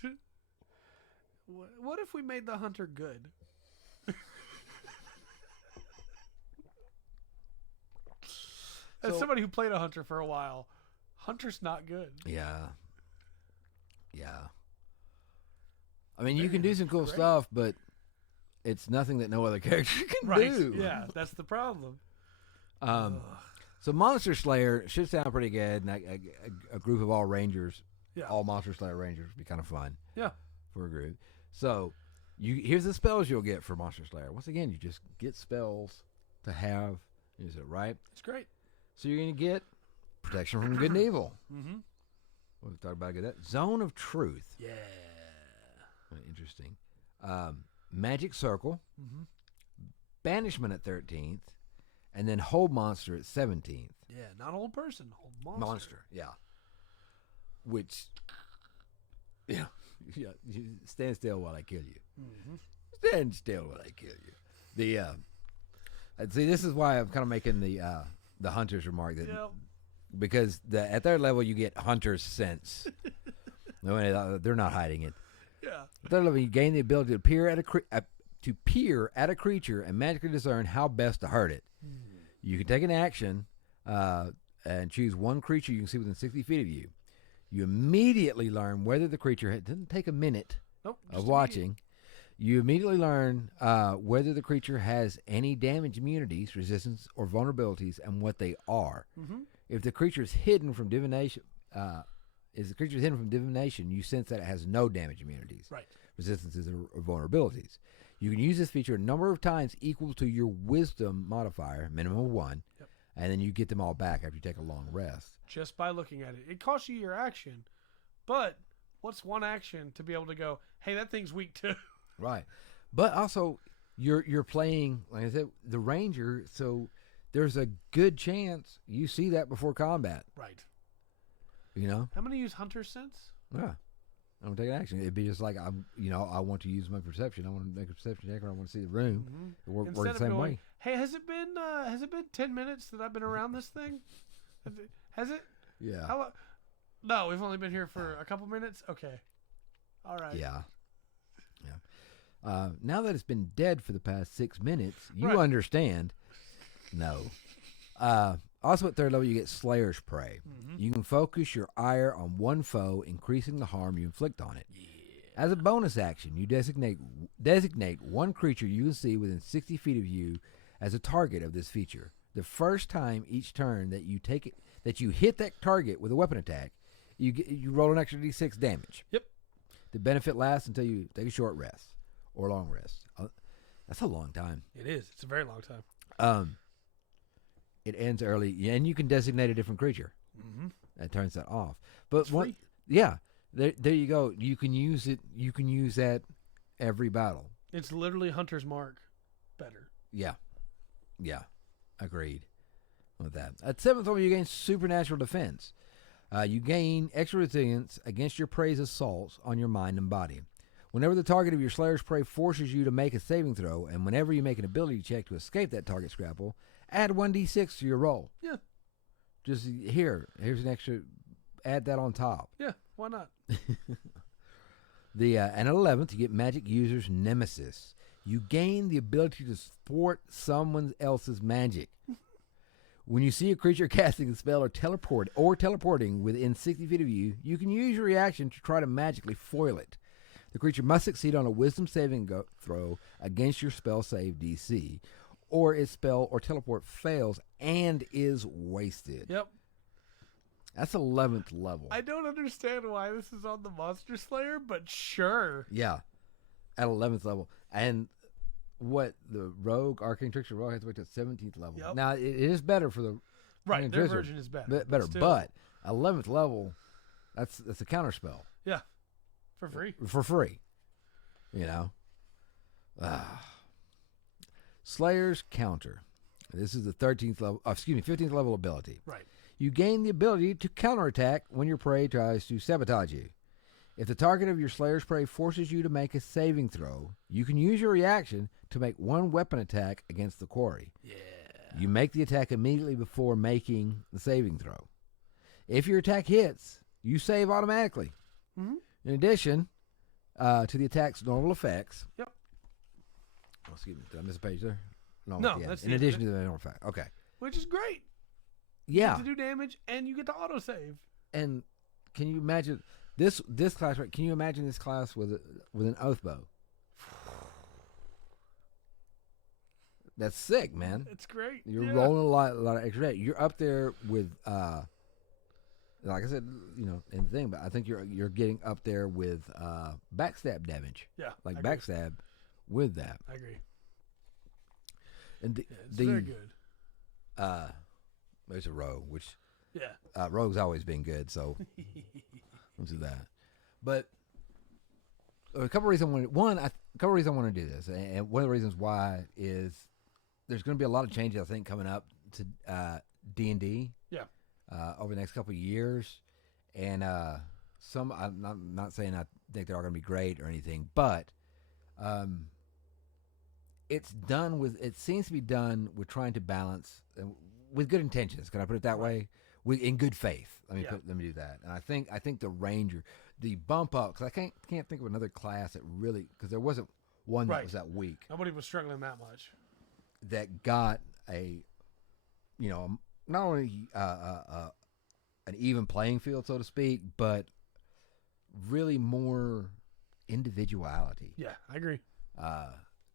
What if we made the hunter good? As So- somebody who played a hunter for a while, hunter's not good. Yeah. I mean, you can Man, do some cool great. stuff, but it's nothing that no other character can Right. do. Yeah, that's the problem. So Monster Slayer should sound pretty good, and a group of all rangers, Yeah. all Monster Slayer rangers would be kind of fun. Yeah. For a group. So here's the spells you'll get for Monster Slayer. Once again, you just get spells to have. Is it right? It's great. So you're going to get Protection from Good and Evil. Mm-hmm. We'll talk about that. Zone of Truth. Yeah. Interesting. Magic Circle. Mm-hmm. Banishment at 13th. And then Hold Monster at 17th. Yeah, not old person, old monster. Yeah. Which, yeah, you stand still while I kill you. Mm-hmm. Stand still while I kill you. See, this is why I'm kind of making the hunter's remark that because at third level you get hunter's sense. No, they're not hiding it. Yeah. At third level, you gain the ability to appear to peer at a creature and magically discern how best to hurt it. You can take an action and choose one creature you can see within 60 feet of you. You immediately learn whether the creature... It doesn't take a minute of watching. You immediately learn whether the creature has any damage immunities, resistance, or vulnerabilities, and what they are. If the creature is hidden from divination... you sense that it has no damage immunities, resistances, or vulnerabilities. You can use this feature a number of times equal to your wisdom modifier, minimum of 1, and then you get them all back after you take a long rest. Just by looking at it. It costs you your action, but what's one action to be able to go, hey, that thing's weak too? Right. But also, you're playing, like I said, the ranger, so there's a good chance you see that before combat. Right. You know? How many use hunter sense? Yeah. I don't take an action. It'd be just like, I want to use my perception. I want to make a perception check, or I want to see the room. It works the same way. Hey, has it been 10 minutes that I've been around this thing? Has it? Yeah. How long? No, we've only been here for a couple minutes. Okay. All right. Yeah. Now that it's been dead for the past 6 minutes, you understand. No. Also at third level, you get Slayer's Prey. You can focus your ire on one foe, increasing the harm you inflict on it. As a bonus action, you designate one creature you can see within 60 feet of you as a target of this feature. The first time each turn that you hit that target with a weapon attack, you roll an extra d6 damage. Yep. The benefit lasts until you take a short rest or long rest. That's a long time. It is. It's a very long time. It ends early, and you can designate a different creature. That turns that off. But free. Yeah, there you go. You can use it. You can use that every battle. It's literally Hunter's Mark, better. Yeah, agreed with that. At 7th level, you gain Supernatural Defense. You gain extra resilience against your prey's assaults on your mind and body. Whenever the target of your Slayer's Prey forces you to make a saving throw, and whenever you make an ability check to escape that target's grapple, add 1d6 to your roll. Yeah. Just here's an extra, add that on top. Yeah, why not? And at 11th, you get Magic User's Nemesis. You gain the ability to thwart someone else's magic. When you see a creature casting a spell or teleporting within 60 feet of you, you can use your reaction to try to magically foil it. The creature must succeed on a wisdom saving throw against your spell save DC, or its spell or teleport fails and is wasted. Yep. That's 11th level. I don't understand why this is on the Monster Slayer, but sure. Yeah. At 11th level. And what the Rogue, Arcane Trickster Rogue has to wait to 17th level. Yep. Now, it is better for the... Right, their version is better. But 11th level, that's a counter spell. Yeah. For free. For free. You know? Slayer's Counter. This is the 15th level ability. Right. You gain the ability to counterattack when your prey tries to sabotage you. If the target of your Slayer's Prey forces you to make a saving throw, you can use your reaction to make one weapon attack against the quarry. Yeah. You make the attack immediately before making the saving throw. If your attack hits, you save automatically. In addition to the attack's normal effects. Yep. Oh, excuse me. Did I miss a page there? No, that's in addition to the normal effect. Okay. Which is great. Yeah. You get to do damage, and you get to autosave. And can you imagine this class? Right? Can you imagine this class with an oath bow? That's sick, man. It's great. You're rolling a lot of extra. You're up there with, like I said, in the thing. But I think you're getting up there with backstab damage. Yeah, like backstab with that. I agree. And it's very good. There's a rogue, which yeah, rogue's always been good. So let's do that. But a couple reasons I want to do this, and one of the reasons why is there's going to be a lot of changes I think coming up to D&D. Yeah. Over the next couple of years, and some I'm not saying I think they're all going to be great or anything, but it seems to be done with trying to balance with good intentions. Can I put it that way? In good faith. Let me do that. And I think the Ranger, the bump up, because I can't think of another class that really, because there wasn't one that Right. was that weak, Nobody was struggling that much. that got a, not only an even playing field, so to speak, but really more individuality. Yeah, I agree.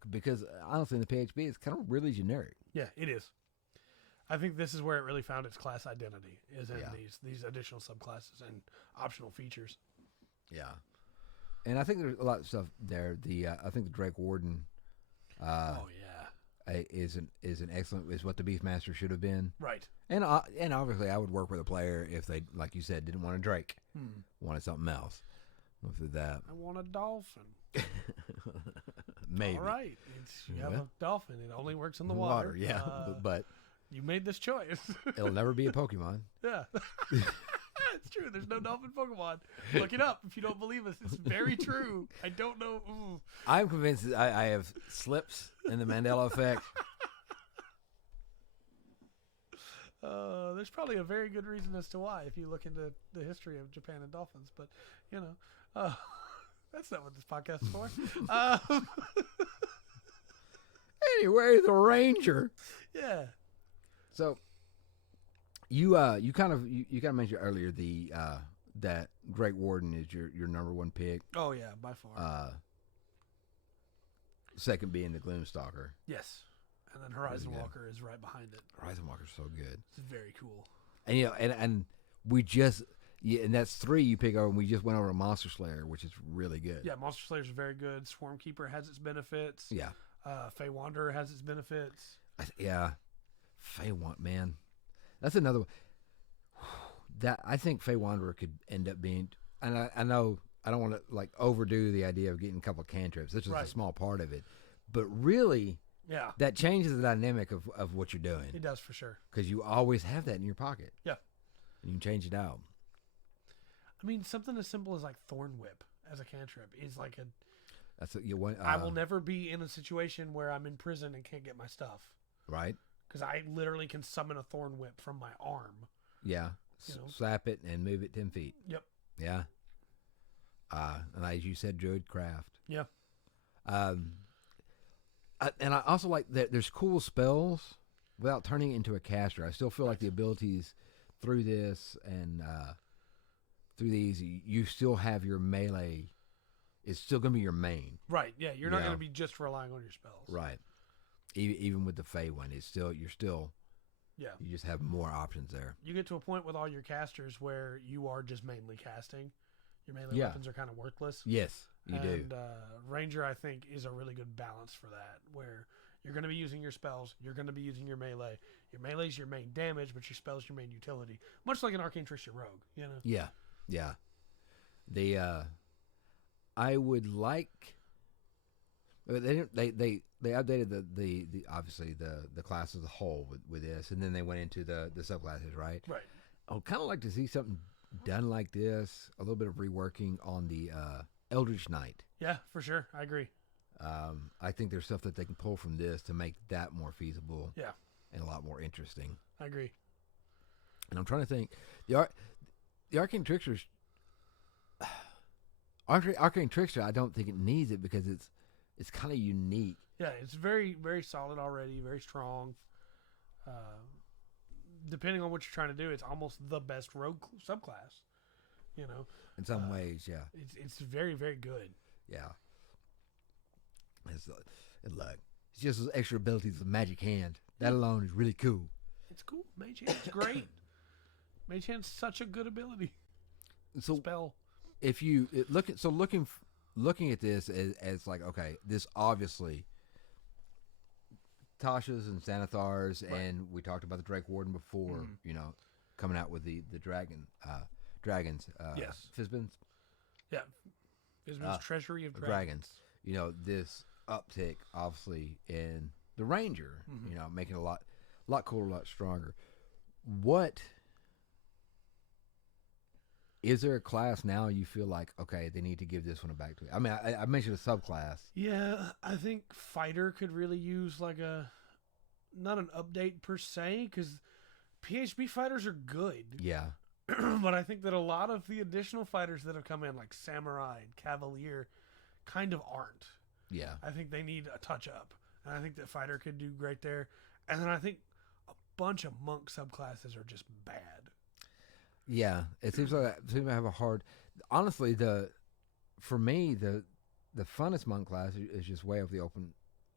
Because honestly, in the PHP, it's kind of really generic. Yeah, it is. I think this is where it really found its class identity, is in Yeah. these additional subclasses and optional features. Yeah, and I think there's a lot of stuff there. I think the Drake Warden, Oh yeah, is an excellent, is what the Beefmaster should have been. right. And obviously, I would work with a player if they, like you said, didn't want a Drake, wanted something else. With that, I want a dolphin. maybe. All right, you have Yeah. a dolphin. It only works in the water. Yeah, but You made this choice. it'll never be a Pokemon. Yeah. It's true. There's no dolphin Pokemon. Look it up if you don't believe us. It's very true. I don't know. Ooh. I'm convinced that I have slips in the Mandela effect. There's probably a very good reason as to why if you look into the history of Japan and dolphins, but that's not what this podcast is for. Anyway, the Ranger. Yeah. So you kind of mentioned earlier that Drake Warden is your number one pick. Oh yeah, by far. Second being the Gloom Stalker. Yes. And then Horizon Yeah. Walker is right behind it. Horizon Walker's so good. It's very cool. And and we just and that's 3 you pick over, and we just went over a Monster Slayer, which is really good. Yeah, Monster Slayer's very good. Swarm Keeper has its benefits. Yeah. Fey Wanderer has its benefits. Yeah. Fey man. That's another one. That I think Fey Wanderer could end up being, and I know I don't want to overdo the idea of getting a couple of cantrips. This is Right. a small part of it. But really, Yeah, that changes the dynamic of what you're doing, it does for sure. because you always have that in your pocket. Yeah. And you can change it out. I mean, something as simple as Thorn Whip as a cantrip is like a. That's what you want. I will never be in a situation where I'm in prison and can't get my stuff, Right? because I literally can summon a Thorn Whip from my arm. Yeah. Slap it and move it 10 feet. Yep. Yeah. And as you said, Druid Craft. Yeah. And I also like that there's cool spells without turning it into a caster. I still feel like the abilities through this and through these, you still have your melee. It's still going to be your main. Right. Yeah. You're not Yeah. going to be just relying on your spells. Right. Even with the Fey one, you're still, Yeah. you just have more options there. You get to a point with all your casters where you are just mainly casting. Your melee Yeah. weapons are kind of worthless. Yes, you do. And Ranger, I think, is a really good balance for that, where you're going to be using your spells, you're going to be using your melee. Your melee is your main damage, but your spell's your main utility. Much like an Arcane Trickster Rogue, you know? Yeah, yeah. I would like. They updated the obviously the class as a whole with this, and then they went into the subclasses, right? Right. I would kind of like to see something done like this, a little bit of reworking on the Eldritch Knight. Yeah, for sure. I agree. I think there's stuff that they can pull from this to make that more feasible. Yeah. And a lot more interesting. I agree. And I'm trying to think, the Arcane Trickster, I don't think it needs it because it's kind of unique. Yeah, it's very, very solid already, very strong. Depending on what you're trying to do, it's almost the best rogue subclass. You know, In some ways, yeah. it's very, very good. Yeah. And look, it's just those extra abilities of Magic Hand. That alone is really cool. It's cool. Mage Hand's great. Mage Hand's such a good ability. So Spell. if you looking at this as like, okay, this obviously Tasha's and Xanathar's, Right. and we talked about the Drake Warden before, coming out with the dragons. Yes. Fizbin's Yeah. Bismarck's Treasury of dragons. This uptick obviously in the Ranger, making it a lot cooler, a lot stronger. What is there a class now you feel like, okay, they need to give this one back to it? I mean, I mentioned a subclass. Yeah, I think Fighter could really use like not an update per se, because PHB fighters are good. Yeah. But I think that a lot of the additional fighters that have come in, like Samurai and Cavalier, kind of aren't. Yeah. I think they need a touch up. And I think that fighter could do great there. And then I think a bunch of monk subclasses are just bad. Yeah, it seems like I have a hard. Honestly, for me the funnest monk class is just way off the open.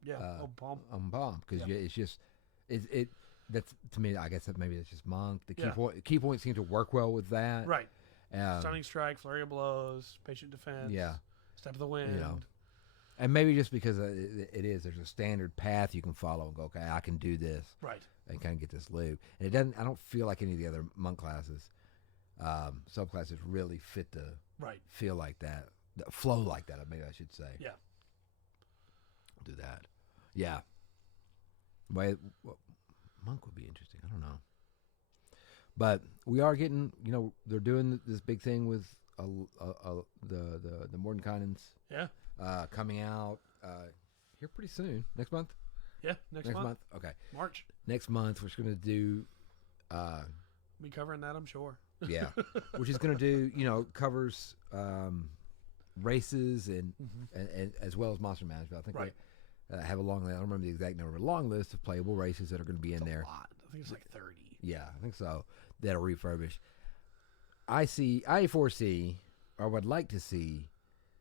Yeah, bomb because it's just it. That's to me. I guess that maybe it's just monk. The key points seem to work well with that. Right. Stunning strike, flurry of blows, patient defense. Yeah. Step of the wind. You know. And maybe just because there's a standard path you can follow and go, okay, I can do this. Right. And kind of get this loop. And it doesn't. I don't feel like any of the other monk classes, subclasses really fit the feel like that, the flow like that. Maybe I should say. Yeah. Do that. Yeah. Well, monk would be interesting. I don't know. But we are getting, they're doing this big thing with the Mordenkainen's. Yeah. Coming out here pretty soon. Next month? Yeah, next month. Okay. March. Next month, we're going to do... be covering that, I'm sure. Yeah. Which is going to do, covers races and as well as monster management. I think they have a long list. I don't remember the exact number, but a long list of playable races that are going to be in there. A lot. I think it's like 30. Yeah, I think so. That'll refurbish. I foresee, or would like to see,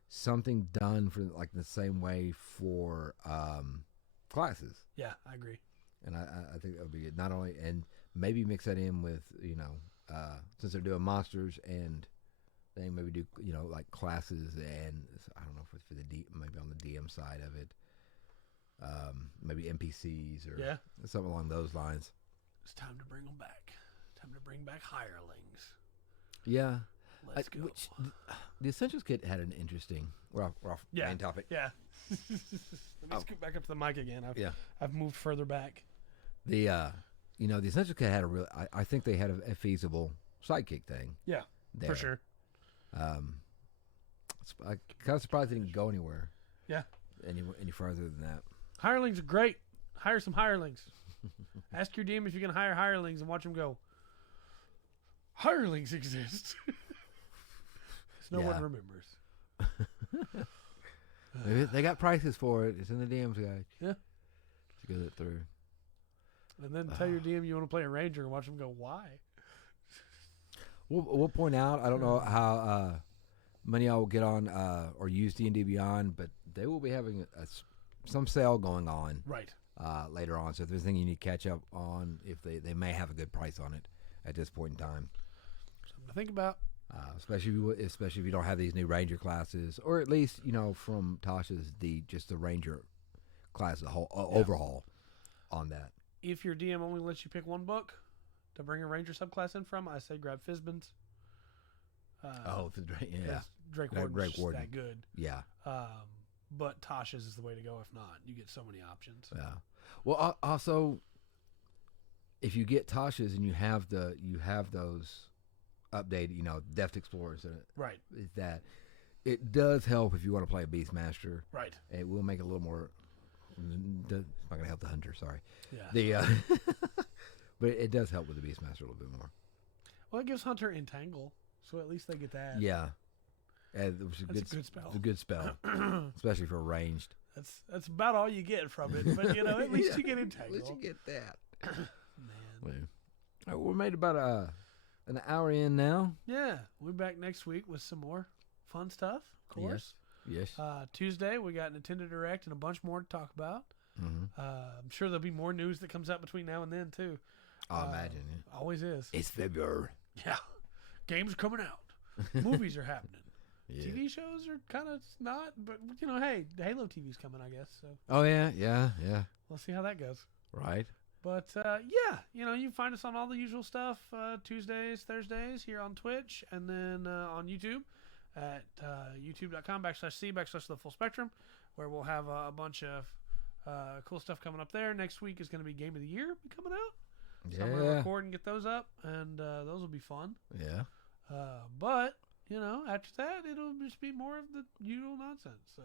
something done for like the same way for classes. Yeah, I agree. And I think that would be good. Not only, and maybe mix that in with, since they're doing monsters and they maybe do, like classes and I don't know if it's for maybe on the DM side of it. Maybe NPCs or something along those lines. It's time to bring them back. Time to bring back hirelings. Yeah. Let's go. The Essentials Kit had an interesting... We're off main topic. Yeah. Let me scoot back up to the mic again. I've moved further back. The Essentials Kit had a real... I think they had a feasible sidekick thing. Yeah, there. For sure. I'm kind of surprised it didn't go anywhere. Yeah. Any further than that. Hirelings are great. Hire some hirelings. Ask your DM if you can hire hirelings and watch them go. Hirelings exist. No one remembers. They got prices for it. It's in the DM's guide. Yeah. To go through. And then tell your DM you want to play a ranger and watch them go, why? We'll point out, I don't know how many of y'all will get on or use D&D Beyond, but they will be having some sale going on later on. So if there's anything you need to catch up on, if they may have a good price on it at this point in time. Something to think about. Especially if you don't have these new ranger classes, or at least from Tasha's just the ranger class, the whole overhaul on that. If your DM only lets you pick one book to bring a ranger subclass in from, I say grab Fizban's. Drake Warden's that good. Yeah. But Tasha's is the way to go. If not, you get so many options. Yeah. Well, also, if you get Tasha's and you have those updated, Deft Explorers in it. Right. Is that it does help if you want to play a Beastmaster. Right. It will make it a little more. It's not going to help the hunter. Sorry. Yeah. But it does help with the Beastmaster a little bit more. Well, it gives Hunter Entangle, so at least they get that. Yeah. It was a good spell. It's a good spell, especially for ranged. That's about all you get from it, but at least you get Entangle. At least you get that. Man. All right, we're made about an hour in now. Yeah, we'll be back next week with some more fun stuff, of course. Yes. Tuesday, we got Nintendo Direct and a bunch more to talk about. Mm-hmm. I'm sure there'll be more news that comes out between now and then, too. I'll imagine. Yeah. Always is. It's February. Yeah. Games are coming out. Movies are happening. Yeah. TV shows are kind of not, but, hey, Halo TV's coming, I guess. So. Oh, yeah. We'll see how that goes. Right. But, you can find us on all the usual stuff, Tuesdays, Thursdays, here on Twitch, and then on YouTube at youtube.com/c/the full spectrum, where we'll have a bunch of cool stuff coming up there. Next week is going to be Game of the Year coming out. So I'm going to record and get those up, and those will be fun. Yeah. But, after that, it'll just be more of the usual nonsense. So.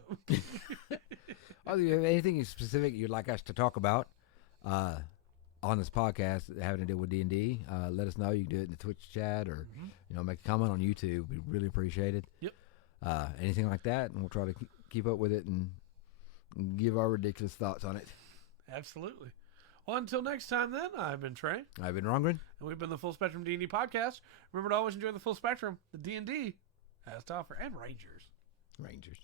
Oh, do you have anything specific you'd like us to talk about on this podcast having to do with D&D? Let us know. You can do it in the Twitch chat or, make a comment on YouTube. We really appreciate it. Yep. Anything like that, and we'll try to keep up with it and and give our ridiculous thoughts on it. Absolutely. Well, until next time, then, I've been Trey. I've been Rongren. And we've been the Full Spectrum D&D podcast. Remember to always enjoy the full spectrum, the D&D has to offer, and Rangers. Rangers.